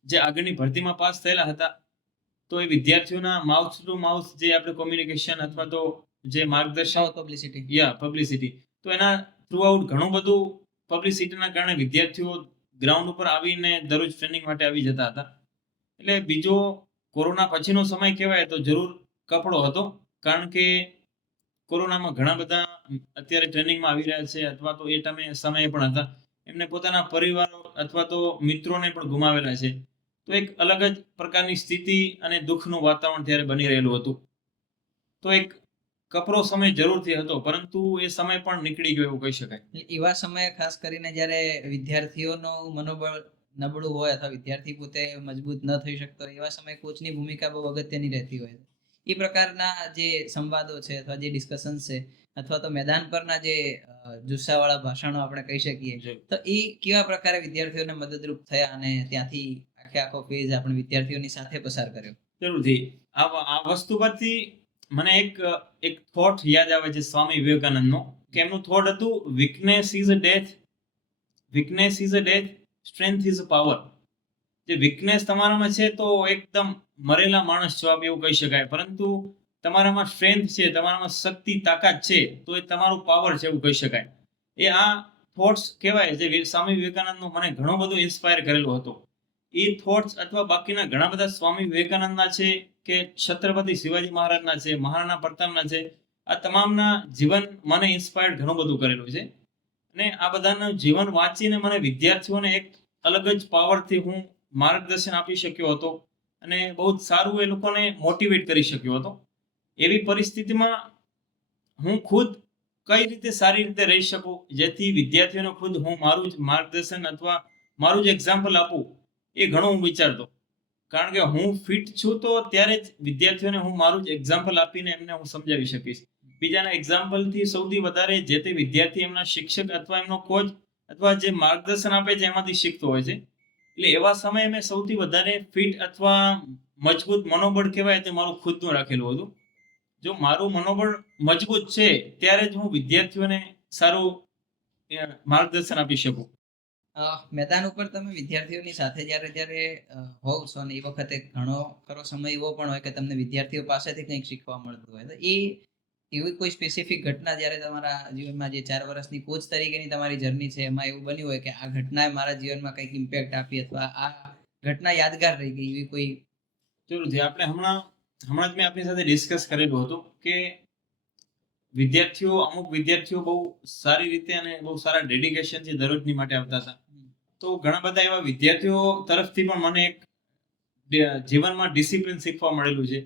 જે આગળની ભરતીમાં પાસ થયેલા હતા તો એ વિદ્યાર્થીઓના માઉથ ટુ માઉથ જે આપણે કોમ્યુનિકેશન અથવા તો જે માર્ગદર્શન, પબ્લિસિટી, તો એના થ્રુ આઉટ ઘણું બધું પબ્લિસિટીના કારણે વિદ્યાર્થીઓ ગ્રાઉન્ડ ઉપર આવીને દરરોજ ટ્રેનિંગ માટે આવી જતા હતા. એટલે બીજો કોરોના પછીનો સમય કહેવાય તો જરૂર કપડો હતો, કારણ કે કોરોનામાં ઘણા બધા અત્યારે ટ્રેનિંગમાં આવી રહ્યા છે અથવા તો એ સમયે પણ હતા, એમને પોતાના પરિવારો અથવા તો મિત્રોને પણ ગુમાવેલા છે. તો એક અલગ જ પ્રકારની સ્થિતિ અને દુઃખનું વાતાવરણ ત્યારે બની રહેલું હતું. તો એક કપરો સમય જરૂરથી હતો, પરંતુ એ સમય પણ નીકળી ગયો એવું કહી શકાય. એવા સમયે ખાસ કરીને જ્યારે વિદ્યાર્થીઓનો મનોબળ નબળું હોય અથવા વિદ્યાર્થી પોતે મજબૂત ન થઈ શકતો હોય, એવા સમયે કોચની ભૂમિકા બહુ અગત્યની રહેતી હોય. એ પ્રકારના જે સંવાદો છે અથવા જે ડિસ્કશન છે અથવા તો મેદાન પરના જે જુસ્સાવાળા ભાષણો આપણે કહી શકીએ, તો એ કેવા પ્રકારે વિદ્યાર્થીઓને મદદરૂપ થયા અને ત્યાંથી આખો ફેઝ આપણે વિદ્યાર્થીઓની સાથે પસાર કર્યો? જરૂરથી. આ વસ્તુ પરથી મને એક થોટ યાદ આવે છે સ્વામી વિવેકાનંદનો, કે એમનું થોટ હતું, weakness is a death, strength is a power. જે વીકનેસ તમારામાં છે તો એકદમ મરેલા માણસ છો આપ, એવું કહી શકાય. પરંતુ તમારામાં સ્ટ્રેન્થ છે, તમારામાં શક્તિ તાકાત છે, તો એ તમારું પાવર છે, એવું કહી શકાય. એ આ થોટ્સ કહેવાય જે સ્વામી વિવેકાનંદનો મને ઘણો બધો ઇન્સ્પાયર કરેલો હતો. એ થોટ્સ અથવા બાકીના ઘણા બધા સ્વામી વિવેકાનંદના છે કે છત્રપતિ શિવાજી મહારાજના છે, મહારાણા પ્રતાપના છે, આ તમામના જીવન મને ઇન્સ્પાયર્ડ ઘણું બધું કરેલું છે. અને આ બધાનું જીવન વાંચીને મને વિદ્યાર્થીઓને એક અલગ જ પાવરથી હું માર્ગદર્શન આપી શક્યો હતો અને બહુ જ સારું એ લોકોને મોટિવેટ કરી શક્યો હતો. એવી પરિસ્થિતિમાં હું ખુદ કઈ રીતે સારી રીતે રહી શકું, જેથી વિદ્યાર્થીઓને ખુદ હું મારું જ માર્ગદર્શન અથવા મારું જ એક્ઝામ્પલ આપું, એ ઘણું હું વિચારતો. કારણ કે હું ફિટ છું તો ત્યારે જ વિદ્યાર્થીઓને હું મારું જ એક્ઝામ્પલ આપીને એમને હું સમજાવી શકીશ. બીજાના એક્ઝામ્પલથી સૌથી વધારે જે તે વિદ્યાર્થી એમના શિક્ષક અથવા એમનો કોચ અથવા જે માર્ગદર્શન આપે છે એમાંથી શીખતો હોય છે. એટલે એવા સમયે મેં સૌથી વધારે ફિટ અથવા મજબૂત મનોબળ કહેવાય તે મારું ખુદનું રાખેલું હતું. જો મારું મનોબળ મજબૂત છે ત્યારે જ હું વિદ્યાર્થીઓને સારું માર્ગદર્શન આપી શકું. મેદાન ઉપર તમે વિદ્યાર્થીઓની સાથે જ્યારે જ્યારે હોવ છો અને એ વખતે ઘણો ખરો સમય એવો પણ હોય કે તમને વિદ્યાર્થીઓ પાસેથી કંઈક શીખવા મળતું હોય, તો એ એવી કોઈ સ્પેસિફિક ઘટના જ્યારે તમારા જીવનમાં જે 4 વર્ષની કોચ તરીકેની તમારી જર્ની છે એમાં એવું બન્યું હોય કે આ ઘટનાએ મારા જીવનમાં કંઈક ઇમ્પેક્ટ આપી અથવા આ ઘટના યાદગાર રહી ગઈ, એવી કોઈ? જરૂરથી. આપણે હમણાં જ મેં આપની સાથે ડિસ્કસ કરેલું હતું કે અમુક વિદ્યાર્થીઓ બહુ સારી રીતે અને બહુ સારા ડેડિકેશનથી દરરોજની માટે આવતા હતા. તો ઘણા બધા એવા વિદ્યાર્થીઓ તરફથી પણ મને એક જીવનમાં ડિસિપ્લિન શીખવા મળેલું છે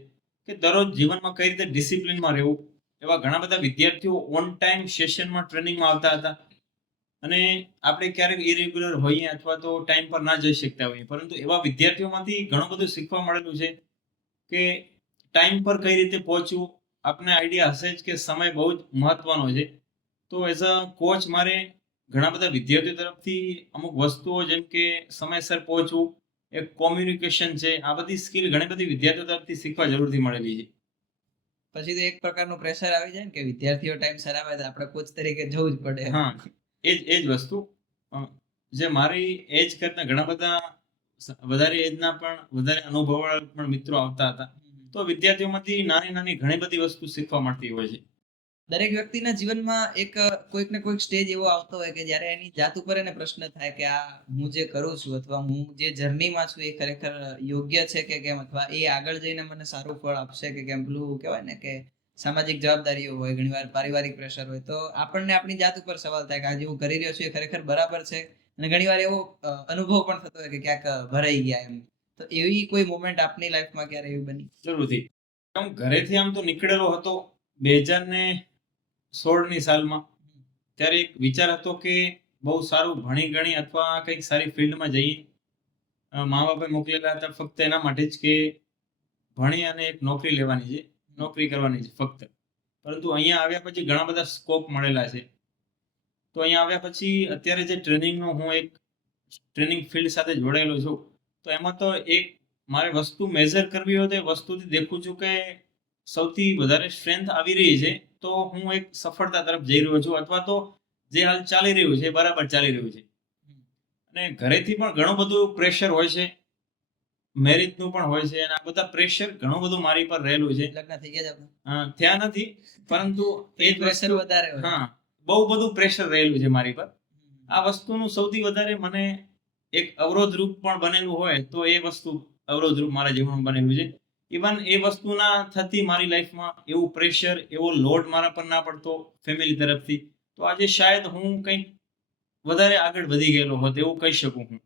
કે દરરોજ જીવનમાં કઈ રીતે ડિસિપ્લિનમાં રહેવું. એવા ઘણા બધા વિદ્યાર્થીઓ ઓન ટાઈમ સેશનમાં ટ્રેનિંગમાં આવતા હતા અને આપણે ક્યારેક ઇરેગ્યુલર હોઈએ અથવા તો ટાઈમ પર ના જઈ શકતા હોઈએ, પરંતુ એવા વિદ્યાર્થીઓમાંથી ઘણું બધું શીખવા મળેલું છે કે ટાઈમ પર કઈ રીતે પહોંચવું. આપને આઈડિયા હશે જ કે સમય બહુ જ મહત્વનો છે. તો એઝ અ કોચ મારે ઘણા બધા વિદ્યાર્થીઓ તરફથી અમુક વસ્તુઓ જેમ કે સમયસર પહોંચવું, એક કોમ્યુનિકેશન છે, આ બધી સ્કિલ ઘણી બધી વિદ્યાર્થીઓ તરફથી શીખવા જરૂરથી મળેલી છે. પછી તો એક પ્રકારનું પ્રેશર આવી જાય ને કે વિદ્યાર્થીઓ ટાઈમ સર આવે તો આપણે કોચ તરીકે જવું જ પડે. હા, એ જ વસ્તુ. જે મારી એજ કરતા ઘણા બધા વધારે એજના પણ વધારે અનુભવવાળા પણ મિત્રો આવતા હતા. તો વિદ્યાર્થીઓમાંથી નાની ઘણી બધી વસ્તુ શીખવા મળતી હોય છે. દરેક વ્યક્તિના જીવનમાં એક કોઈક ને કોઈક સ્ટેજ એવો આવતો હોય કે જ્યારે એની જાત ઉપર એને પ્રશ્ન થાય કે આ હું જે કરું છું અથવા હું જે જર્નીમાં છું એ ખરેખર યોગ્ય છે કે કેમ, અથવા એ આગળ જઈને મને સારું ફળ આપશે કે કેમ. પેલું કહેવાય ને કે સામાજિક જવાબદારીઓ હોય, ઘણીવાર પારિવારિક પ્રેશર હોય, તો આપણને આપણી જાત ઉપર સવાલ થાય કે આ જે હું કરી રહ્યો છું એ ખરેખર બરાબર છે. અને ઘણીવાર એવો અનુભવ પણ થતો હોય કે ક્યાંક ભરાઈ ગયા એમ. તો એવી કોઈ મોમેન્ટ આપની લાઈફમાં ક્યારે એવી બની? જરૂરથી. હું ઘરેથી આમ તો નીકળેલો હતો 2016ની સાલમાં. ત્યારે એક વિચાર હતો કે બહુ સારું ભણી ગણી અથવા કંઈક સારી ફિલ્ડમાં જઈએ. મા બાપે મોકલેલા હતા ફક્ત એના માટે જ કે ભણી અને એક નોકરી લેવાની છે, નોકરી કરવાની છે ફક્ત. પરંતુ અહીંયા આવ્યા પછી ઘણા બધા સ્કોપ મળેલા છે. તો અહીંયા આવ્યા પછી અત્યારે જે ટ્રેનિંગનો હું એક ટ્રેનિંગ ફિલ્ડ સાથે જોડાયેલો છું, તો એમાં તો એક મારે વસ્તુ મેઝર કરવી હોય તો એ વસ્તુથી દેખું છું કે સૌથી વધારે સ્ટ્રેન્થ આવી રહી છે, તો હું એક સફળતા તરફ જઈ રહ્યો છું અથવા તો જે હાલ ચાલી રહ્યું છે બરાબર ચાલી રહ્યું છે. અને ઘરેથી પણ ઘણું બધું પ્રેશર હોય છે, મેરેજનું પણ હોય છે, અને આ બધા પ્રેશર ઘણું બધું મારી પર રહેલું છે. લગ્ન થઈ ગયા છે આપણે? ત્યાં નથી, પરંતુ એ જ પ્રેશર વસ્તુ વધારે હોય. હા, બહુ બધું પ્રેશર રહેલું છે મારી પર. આ વસ્તુનું સૌથી વધારે મને એક અવરોધરૂપ પણ બનેલું હોય તો એ વસ્તુ અવરોધરૂપ મારા જીવનમાં બનેલું છે. ઇવન એ વસ્તુના થતી મારી લાઈફમાં એવું પ્રેશર, એવો લોડ મારા પર ના પડતો ફેમિલી તરફથી, તો આજે શાયદ હું કંઈક વધારે આગળ વધી ગયેલો હોત એવું કહી શકું હું.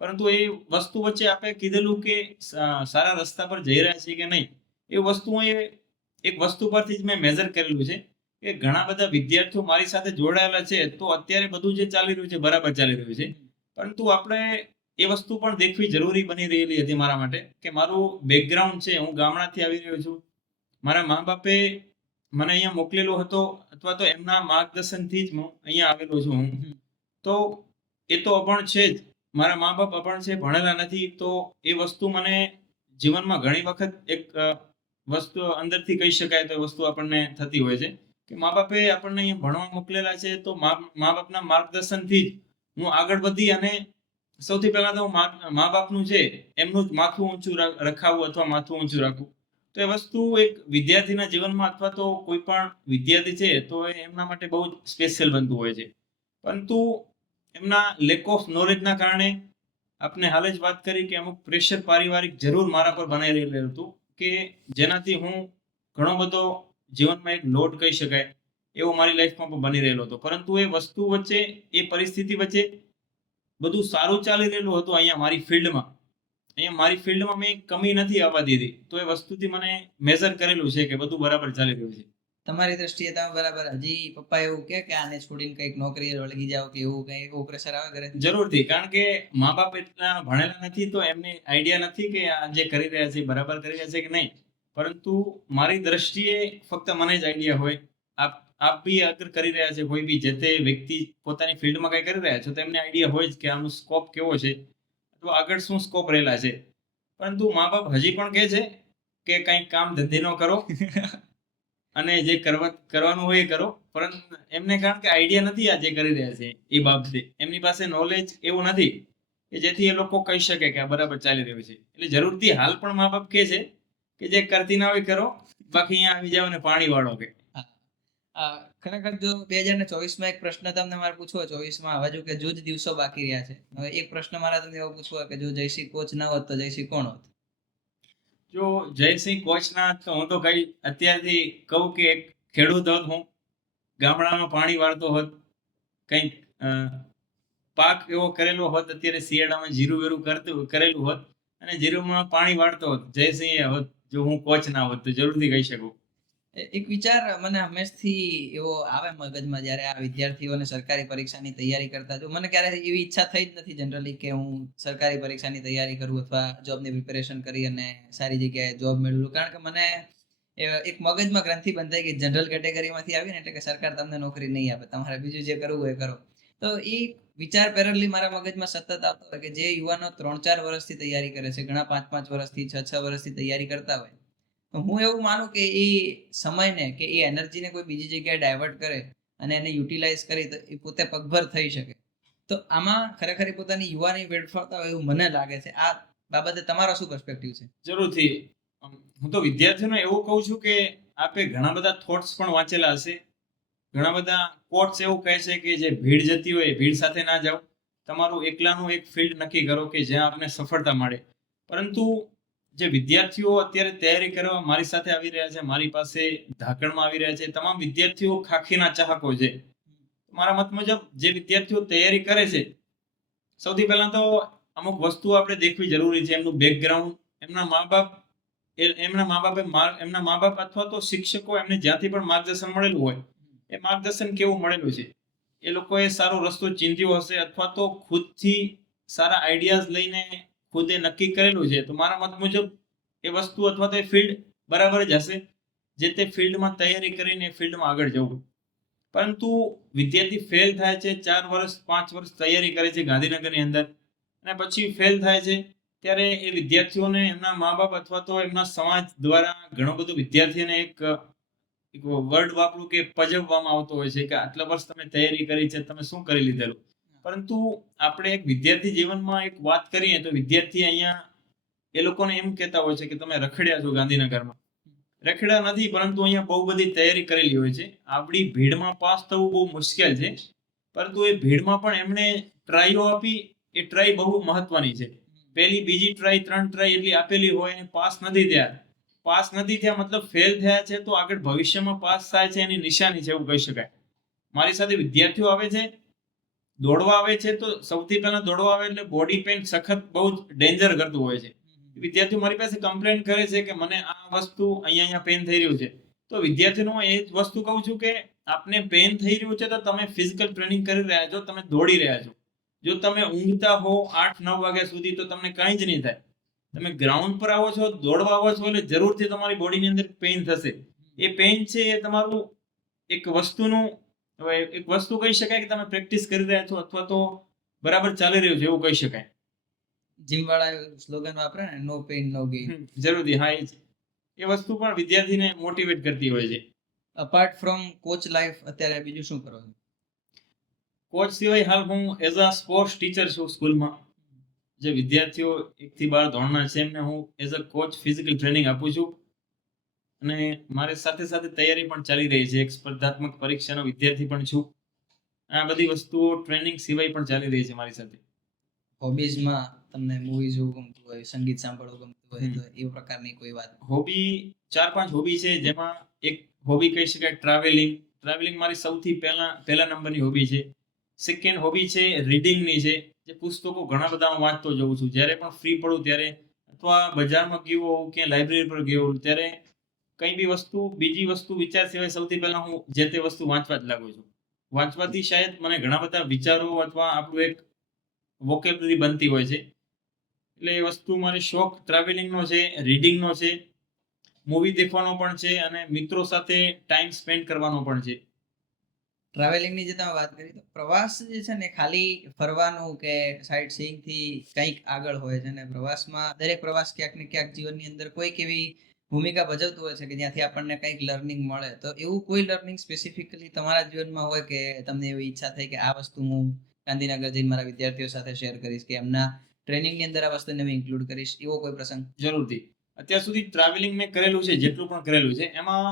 પરંતુ એ વસ્તુ વચ્ચે આપણે કીધેલું કે સારા રસ્તા પર જઈ રહ્યા છીએ કે નહીં, એ વસ્તુ એક વસ્તુ પરથી જ મેં મેઝર કરેલું છે કે ઘણા બધા વિદ્યાર્થીઓ મારી સાથે જોડાયેલા છે, તો અત્યારે બધું જે ચાલી રહ્યું છે બરાબર ચાલી રહ્યું છે. પરંતુ આપણે એ વસ્તુ પણ દેખવી જરૂરી બની રહેલી હતી મારા માટે કે મારું બેકગ્રાઉન્ડ છે, હું ગામડાથી આવી રહ્યો છું, મારા મા બાપે મને અહીંયા મોકલેલો હતો, અથવા તો એમના માર્ગદર્શનથી જ હું અહીંયા આવેલો છું. હું તો એ તો અભણ છે જ, મારા મા બાપ અભણ છે, ભણેલા નથી. તો એ વસ્તુ મને જીવનમાં ઘણી વખત એક વસ્તુ અંદરથી કહી શકાય તો એ વસ્તુ આપણને થતી હોય છે કે મા બાપે આપણને અહીંયા ભણવા મોકલેલા છે, તો મા બાપના માર્ગદર્શનથી જ હું આગળ વધી અને સૌથી પહેલા તો હું મા બાપનું છે એમનું જ માથું ઊંચું રખાવું અથવા માથું ઊંચું રાખવું. તો એ વસ્તુ એક વિદ્યાર્થીના જીવનમાં અથવા તો કોઈ પણ વિદ્યાર્થી છે તો એ એમના માટે બહુ જ સ્પેશિયલ બનતું હોય છે. પરંતુ એમના લેક ઓફ નોલેજના કારણે, આપને હાલ જ વાત કરી કે અમુક પ્રેશર પારિવારિક જરૂર મારા પર બનાવી રહેલું હતું કે જેનાથી હું ઘણો બધો જીવનમાં એક લોડ કહી શકાય એવો મારી લાઈફમાં પણ બની રહેલો હતો. પરંતુ એ વસ્તુ વચ્ચે, એ પરિસ્થિતિ વચ્ચે બધું સારું ચાલી રહેલું હતું. અહીંયા મારી ફિલ્ડમાં મેં કમી નથી આવવા દીધી. તો એ વસ્તુથી મને મેજર કરેલું છે કે બધું બરાબર ચાલી રહ્યું છે. તમારી દ્રષ્ટિએ તમે બરાબર, હજી પપ્પા એવું કે આને છોડીને કંઈક નોકરી વળગી જાઓ કે એવું કઈ એવું પ્રેશર આવે ઘરે? જરૂરથી, કારણ કે મા બાપ એટલા ભણેલા નથી, તો એમને આઈડિયા નથી કે આ જે કરી રહ્યા છે બરાબર કરી રહ્યા છે કે નહીં. પરંતુ મારી દ્રષ્ટિએ ફક્ત મને જ આઈડિયા હોય. આપ બી અગર કરી રહ્યા છે, કોઈ બી જે તે વ્યક્તિ પોતાની ફિલ્ડમાં કઈ કરી રહ્યા છો, તો એમને આઈડિયા હોય જ કે આનો સ્કોપ કેવો છે અથવા આગળ શું સ્કોપ રહેલા છે. પરંતુ મા બાપ હજી પણ કહે છે કે કંઈક કામ ધંધો કરો અને જે કરવાનું હોય એ કરો. પરંતુ એમને કારણ કે આઈડિયા નથી આ જે કરી રહ્યા છે એ બાબતે, એમની પાસે નોલેજ એવું નથી કે જેથી એ લોકો કહી શકે કે આ બરાબર ચાલી રહ્યું છે. એટલે જરૂરથી હાલ પણ મા બાપ કહે છે કે જે કરતી ના હોય કરો, બાકી અહીંયા આવી જાવ ને પાણી વાળો કે. ખરેખર જો 2024 માં એક પ્રશ્ન તમને મારે પૂછવો, 24 માં હજુ કે જૂજ દિવસો બાકી રહ્યા છે, હવે એક પ્રશ્ન મારા તમને એવો પૂછવો કે જો જયસિંહ કોચ ના હોત તો જયસિંહ કોણ હોત? જો જયસિંહ કોચ ના હોત તો હું તો કઈ અત્યારથી કહું કે એક ખેડૂત હોત, હું ગામડામાં પાણી વાળતો હોત, કંઈક પાક એવો કરેલો હોત, અત્યારે શિયાળામાં જીરું વેરું કરેલું હોત અને જીરુંમાં પાણી વાળતો હોત, જયસિંહ હોત. જો હું કોચ ના હોત તો જરૂરથી કહી શકું. એક વિચાર મને હંમેશથી એવો આવે મગજમાં જ્યારે આ વિદ્યાર્થીઓને સરકારી પરીક્ષાની તૈયારી કરતા જો, મને ક્યારે એવી ઈચ્છા થઈ જ નથી જનરલી કે હું સરકારી પરીક્ષાની તૈયારી કરું અથવા જોબની પ્રિપેરેશન કરી અને સારી જગ્યાએ જોબ મેળવું. કારણ કે મને એક મગજમાં ગ્રંથિ બંધાઈ ગઈ, જનરલ કેટેગરીમાંથી આવીને એટલે કે સરકાર તમને નોકરી નહીં આપે, તમારે બીજું જે કરવું હોય એ કરો. તો એ વિચાર પેરેલલી મારા મગજમાં સતત આવતો હોય કે જે યુવાનો 3-4 વર્ષથી તૈયારી કરે છે, ઘણા 5-5 વર્ષથી 6-6 વર્ષથી તૈયારી કરતા હોય, તો હું એવું માનું કે એ સમયને કે એ એનર્જીને કોઈ બીજી જગ્યાએ ડાયવર્ટ કરે અને એને યુટિલાઇઝ કરી તો એ પોતે પગભર થઈ શકે. તો આમાં ખરેખર પોતાની યુવાની વેડફાતા હોય એવું મને લાગે છે. આ બાબતે તમારો શું પર્સપેક્ટિવ છે? જરૂરથી, હું તો વિદ્યાર્થીઓને એવું કહું છું કે આપે ઘણા બધા થોટ્સ પણ વાંચેલા હશે, ઘણા બધા કોટ્સ એવું કહે છે કે જે ભીડ જતી હોય ભીડ સાથે ના જાઓ, તમારું એકલાનું એક ફિલ્ડ નક્કી કરો કે જ્યાં આપને સફળતા મળે. પરંતુ જે વિદ્યાર્થીઓ અત્યારે તૈયારી કરવા મારી સાથે આવી રહ્યા છે, મારી પાસે ધાકણમાં આવી રહ્યા છે, તમામ વિદ્યાર્થીઓ ખાખીના ચાહકો છે. મારા મત મુજબ જે વિદ્યાર્થીઓ તૈયારી કરે છે, સૌથી પહેલા તો અમુક વસ્તુ આપણે દેખવી જરૂરી છે. એમનું બેકગ્રાઉન્ડ, એમના મા બાપ અથવા તો શિક્ષકો એમને જ્યાંથી પણ માર્ગદર્શન મળેલું હોય એ માર્ગદર્શન કેવું મળેલું છે, એ લોકોએ સારો રસ્તો ચીંધ્યો હશે અથવા તો ખુદથી સારા આઈડિયાઝ લઈને ખુદે નક્કી કરેલું છે, તો મારા મત મુજબ એ વસ્તુ અથવા તો એ ફિલ્ડ બરાબર જ હશે, જે તે ફિલ્ડમાં તૈયારી કરીને એ ફિલ્ડમાં આગળ જવું. પરંતુ વિદ્યાર્થી ફેલ થાય છે, 4 વર્ષ 5 વર્ષ તૈયારી કરે છે ગાંધીનગરની અંદર, અને પછી ફેલ થાય છે, ત્યારે એ વિદ્યાર્થીઓને એમના મા બાપ અથવા તો એમના સમાજ દ્વારા ઘણો બધો વિદ્યાર્થીઓને એક વર્ડ વાપરું કે પજવવામાં આવતો હોય છે કે આટલા વર્ષ તમે તૈયારી કરી છે, તમે શું કરી લીધેલું. પરંતુ આપણે એક વિદ્યાર્થી જીવનમાં એક વાત કરીએ તો વિદ્યાર્થી અહીંયા એ લોકોને એમ કહેતા હોય છે કે તમે રખડ્યા છો ગાંધીનગરમાં. રખડ્યા નથી, પરંતુ અહીંયા બહુ બધી તૈયારી કરેલી હોય છે. આપણી ભીડમાં પાસ થવું બહુ મુશ્કેલ છે, પરંતુ એ ભીડમાં પણ એમણે ટ્રાયો આપી, એ ટ્રાય બહુ મહત્વની છે. પહેલી, બીજી ટ્રાય, 3 ટ્રાય એટલી આપેલી હોય અને પાસ નથી થયા મતલબ ફેલ થયા છે, તો આગળ ભવિષ્યમાં પાસ થાય છે એની નિશાની છે એવું કહી શકાય. મારી સાથે વિદ્યાર્થીઓ આવે છે, દોડવા આવે છે, તો સૌથી પહેલા દોડવા આવે એટલે બોડી પેઇન સખત બહુ જ ડેન્જર કરતું હોય છે. વિદ્યાર્થીઓ મારી પાસે કમ્પ્લેન કરે છે કે મને આ વસ્તુ અહીંયા પેન થઈ રહ્યું છે, તો વિદ્યાર્થીઓને હું એ જ વસ્તુ કહું છું કે આપને પેન થઈ રહ્યું છે તો તમે ફિઝિકલ ટ્રેનિંગ કરી રહ્યા છો, તમે દોડી રહ્યા છો. જો તમે ઊંઘતા હો 8-9 વાગ્યા સુધી તો તમને કંઈ જ નહીં થાય. તમે ગ્રાઉન્ડ પર આવો છો, દોડવા આવો છો એટલે જરૂરથી તમારી બોડીની અંદર પેઇન થશે. એ પેઇન છે એ તમારું એક વસ્તુનું, હવે એક વસ્તુ કહી શકાય કે તમે પ્રેક્ટિસ કરી રહ્યા છો અથવા તો બરાબર ચાલી રહ્યું છે એવું કહી શકાય. જીમ વાળા સ્લોગન વાપરે ને, નો પેઇન નો ગેઇન. જરૂરથી હા, એ વસ્તુ પણ વિદ્યાર્થીને મોટિવેટ કરતી હોય છે. અપાર્ટ ફ્રોમ કોચ લાઈફ અત્યારે બીજું શું કરો છો? કોચ સિવાય હાલ હું એઝ અ સ્પોર્ટ્સ ટીચર છું સ્કૂલમાં. જે વિદ્યાર્થીઓ 1 થી 12 ધોરણના છે એમને હું as a coach physical training આપું છું. અને મારી સાથે સાથે તૈયારી પણ ચાલી રહી છે. એક સ્પર્ધાત્મક પરીક્ષાનો વિદ્યાર્થી પણ છું. આ બધી વસ્તુઓ ટ્રેનિંગ સિવાય પણ ચાલી રહી છે મારી સાથે. હોબીઝમાં તમને મૂવી જોવું ગમતું હોય, સંગીત સાંભળવું ગમતું હોય, તો એ પ્રકારની કોઈ વાત? હોબી 4-5 હોબી છે, જેમાં એક હોબી કહી શકાય ટ્રાવેલિંગ. ટ્રાવેલિંગ મારી સૌથી પહેલા નંબરની હોબી છે. સેકન્ડ હોબી છે રીડિંગની છે. જે પુસ્તકો ઘણા બધા હું વાંચતો જઉં છું. જ્યારે પણ ફ્રી પડું ત્યારે અથવા બજારમાં ગયો હોઉં કે લાઇબ્રેરી પર ગયો હોઉં ત્યારે કંઈ બી વસ્તુ, બીજી વસ્તુ વિચાર સિવાય સૌથી પહેલા હું જે તે વસ્તુ વાંચવા જ લાગુ છું. વાંચવાથી શાયદ મને ઘણા બધા વિચારો અથવા આપણું એક વોકેબલરી બનતી હોય છે. એટલે એ વસ્તુ મારી શોખ ટ્રાવેલિંગનો છે, રીડિંગનો છે, મૂવી દેખવાનો પણ છે અને મિત્રો સાથે ટાઈમ સ્પેન્ડ કરવાનો પણ છે. ટ્રાવેલિંગની જે તમે વાત કરી, તો પ્રવાસ જે છે ને ખાલી ફરવાનું કે સાઇટ સીઈંગ થી કંઈક આગળ હોય છે, ને પ્રવાસમાં દરેક પ્રવાસ ક્યાંક ને ક્યાંક જીવનની અંદર કોઈક એવી ભૂમિકા ભજવતું હોય છે કે જ્યાંથી આપણને કંઈક લર્નિંગ મળે. તો એવું કોઈ લર્નિંગ સ્પેસિફિકલી તમારા જીવનમાં હોય કે તમને એવી ઈચ્છા થઈ કે આ વસ્તુ હું ગાંધીનગર જઈને મારા વિદ્યાર્થીઓ સાથે શેર કરીશ કે એમના ટ્રેનિંગની અંદર આ વસ્તુને હું ઇન્ક્લુડ કરીશ, એવો કોઈ પ્રસંગ? જરૂરથી. અત્યાર સુધી ટ્રાવેલિંગ મેં કરેલું છે, જેટલું પણ કરેલું છે એમાં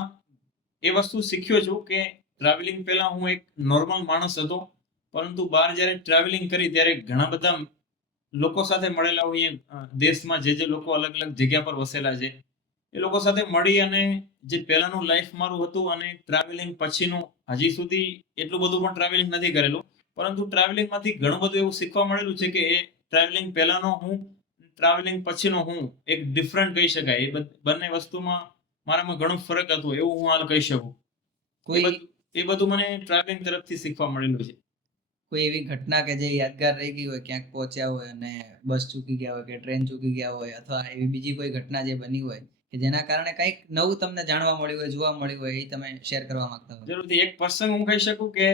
એ વસ્તુ શીખ્યો છું કે ટ્રાવેલિંગ પહેલા હું એક નોર્મલ માણસ હતો, પરંતુ બહાર જ્યારે ટ્રાવેલિંગ કરી ત્યારે ઘણા બધા લોકો સાથે મળેલા હોઈએ. દેશમાં જે લોકો અલગ અલગ જગ્યા પર વસેલા છે એ લોકો સાથે મળી અને જે પહેલાનું લાઈફ મારું હતું અને ટ્રાવેલિંગ પછીનું, હજી સુધી એટલું બધું પણ ટ્રાવેલિંગ નથી કરેલું, પરંતુ ટ્રાવેલિંગમાંથી ઘણું બધું એવું શીખવા મળેલું છે કે એ ટ્રાવેલિંગ પહેલાનો હું, ટ્રાવેલિંગ પછીનો હું એક ડિફરન્ટ કહી શકાય. એ બંને વસ્તુમાં મારામાં ઘણો ફરક હતો એવું હું હાલ કહી શકું. એ બધું મને ટ્રાવેલિંગ તરફથી શીખવા મળેલું છે. કોઈ એવી ઘટના કે જે યાદગાર રહી ગઈ હોય, ક્યાંક પહોંચ્યા હોય અને બસ ચૂકી ગયા હોય કે ટ્રેન ચૂકી ગયા હોય, અથવા એવી બીજી કોઈ ઘટના જે બની હોય કે જેના કારણે કંઈક નવું તમને જાણવા મળ્યું હોય, જોવા મળ્યું હોય, એ તમે શેર કરવા માંગતા હોય? જરૂરથી. એક પ્રસંગ હું કહી શકું કે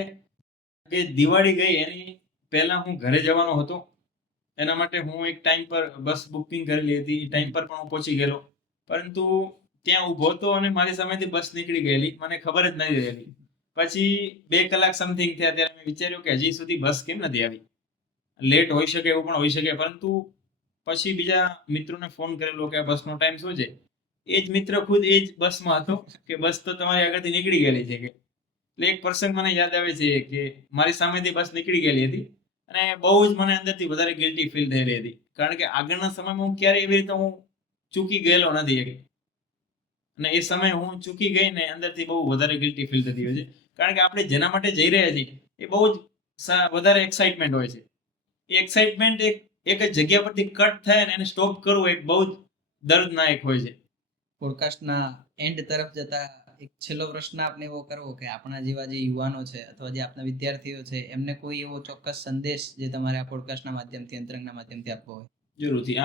દિવાળી ગઈ એની પહેલા હું ઘરે જવાનો હતો. એના માટે હું એક ટાઈમ પર બસ બુકિંગ કરેલી હતી. એ ટાઈમ પર પણ હું પહોંચી ગયેલો, પરંતુ ત્યાં ઊભો હતો અને મારી સામેથી બસ નીકળી ગયેલી. મને ખબર જ નથી રહેલી. પછી 2 કલાક સમથિંગ થયા ત્યારે મેં વિચાર્યું કે હજી સુધી બસ કેમ નથી આવી. લેટ હોઈ શકે, એવું પણ હોઈ શકે. પરંતુ પછી બીજા મિત્રોને ફોન કરેલો કે આ બસનો ટાઈમ શું છે. એ જ મિત્ર ખુદ એ જ બસમાં હતો કે બસ તો તમારી આગળથી નીકળી ગયેલી છે કે. એટલે એક પ્રસંગ મને યાદ આવે છે કે મારી સામેથી બસ નીકળી ગયેલી હતી અને બહુ જ મને અંદરથી વધારે ગિલ્ટી ફીલ થઈ રહી હતી. કારણ કે આગળના સમયમાં હું ક્યારેય એવી રીતે હું ચૂકી ગયેલો નથી. અને એ સમયે હું ચૂકી ગઈ ને અંદરથી બહુ વધારે ગિલ્ટી ફીલ થતી હોય છે. કારણ કે આપણે જેના માટે જઈ રહ્યા છીએ એ બહુ જ વધારે એક્સાઇટમેન્ટ હોય છે. એ એક્સાઇટમેન્ટ એક જ જગ્યા પરથી કટ થાય અને એને સ્ટોપ કરવું એક બહુ જ દર્દનાયક હોય છે. પોડકાસ્ટના એન્ડ તરફ જતા એક છેલ્લો પ્રશ્ન આપણે એવો કરવો કે આપણા જેવા જે યુવાનો છે અથવા જે આપણા વિદ્યાર્થીઓ છે, એમને કોઈ એવો ચોક્કસ સંદેશ જે તમારે આ પોડકાસ્ટના માધ્યમથી, અંતરંગના માધ્યમથી આપવો હોય? જરૂરથી.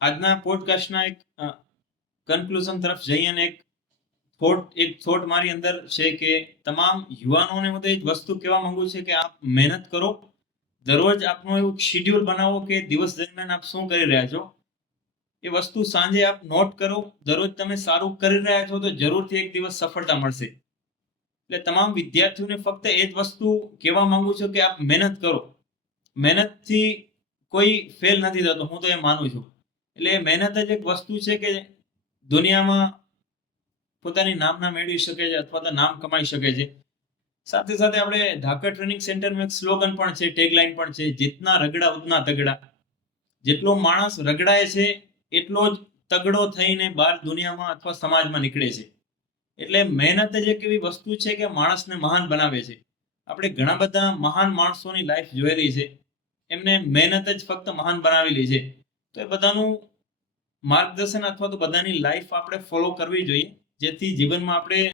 આજના પોડકાસ્ટના એક કન્ક્લુઝન તરફ જઈએ અને એક થોટ મારી અંદર છે કે તમામ યુવાનોને હું તો એક વસ્તુ કહેવા માંગુ છું કે આપ મહેનત કરો. દરરોજ આપનું એવું શેડ્યુલ બનાવો કે દિવસ દરમિયાન આપ શું કરી રહ્યા છો. એ વસ્તુ સાંજે આપ નોટ કરો. દરરોજ તમે સારું કરી રહ્યા છો તો જરૂરથી એક દિવસ સફળતા મળશે. એટલે તમામ વિદ્યાર્થીઓને ફક્ત એ જ વસ્તુ કહેવા માંગુ છું કે આપ મહેનત કરો. મહેનતથી કોઈ ફેલ નથી થતો, હું તો એ માનું છું. એટલે મહેનત જ એક વસ્તુ છે કે દુનિયામાં પોતાની નામના મેળવી શકે છે અથવા તો નામ કમાઈ શકે છે. સાથે સાથે આપણે ધાકડ ટ્રેનિંગ સેન્ટરનું એક સ્લોગન પણ છે, ટેગલાઇન પણ છે, જીતના રગડા ઉતના તગડા. જેટલો માણસ રગડાય છે એટલો જ તગડો થઈને બહાર દુનિયામાં અથવા સમાજમાં નીકળે છે. એટલે મહેનત જ એક એવી વસ્તુ છે કે માણસને મહાન બનાવે છે. આપણે ઘણા બધા મહાન માણસોની લાઈફ જોયેલી છે, એમને મહેનત જ ફક્ત મહાન બનાવેલી છે. તો એ બધાનું માર્ગદર્શન અથવા તો બધાની લાઈફ આપણે ફોલો કરવી જોઈએ, જેથી જીવનમાં આપણે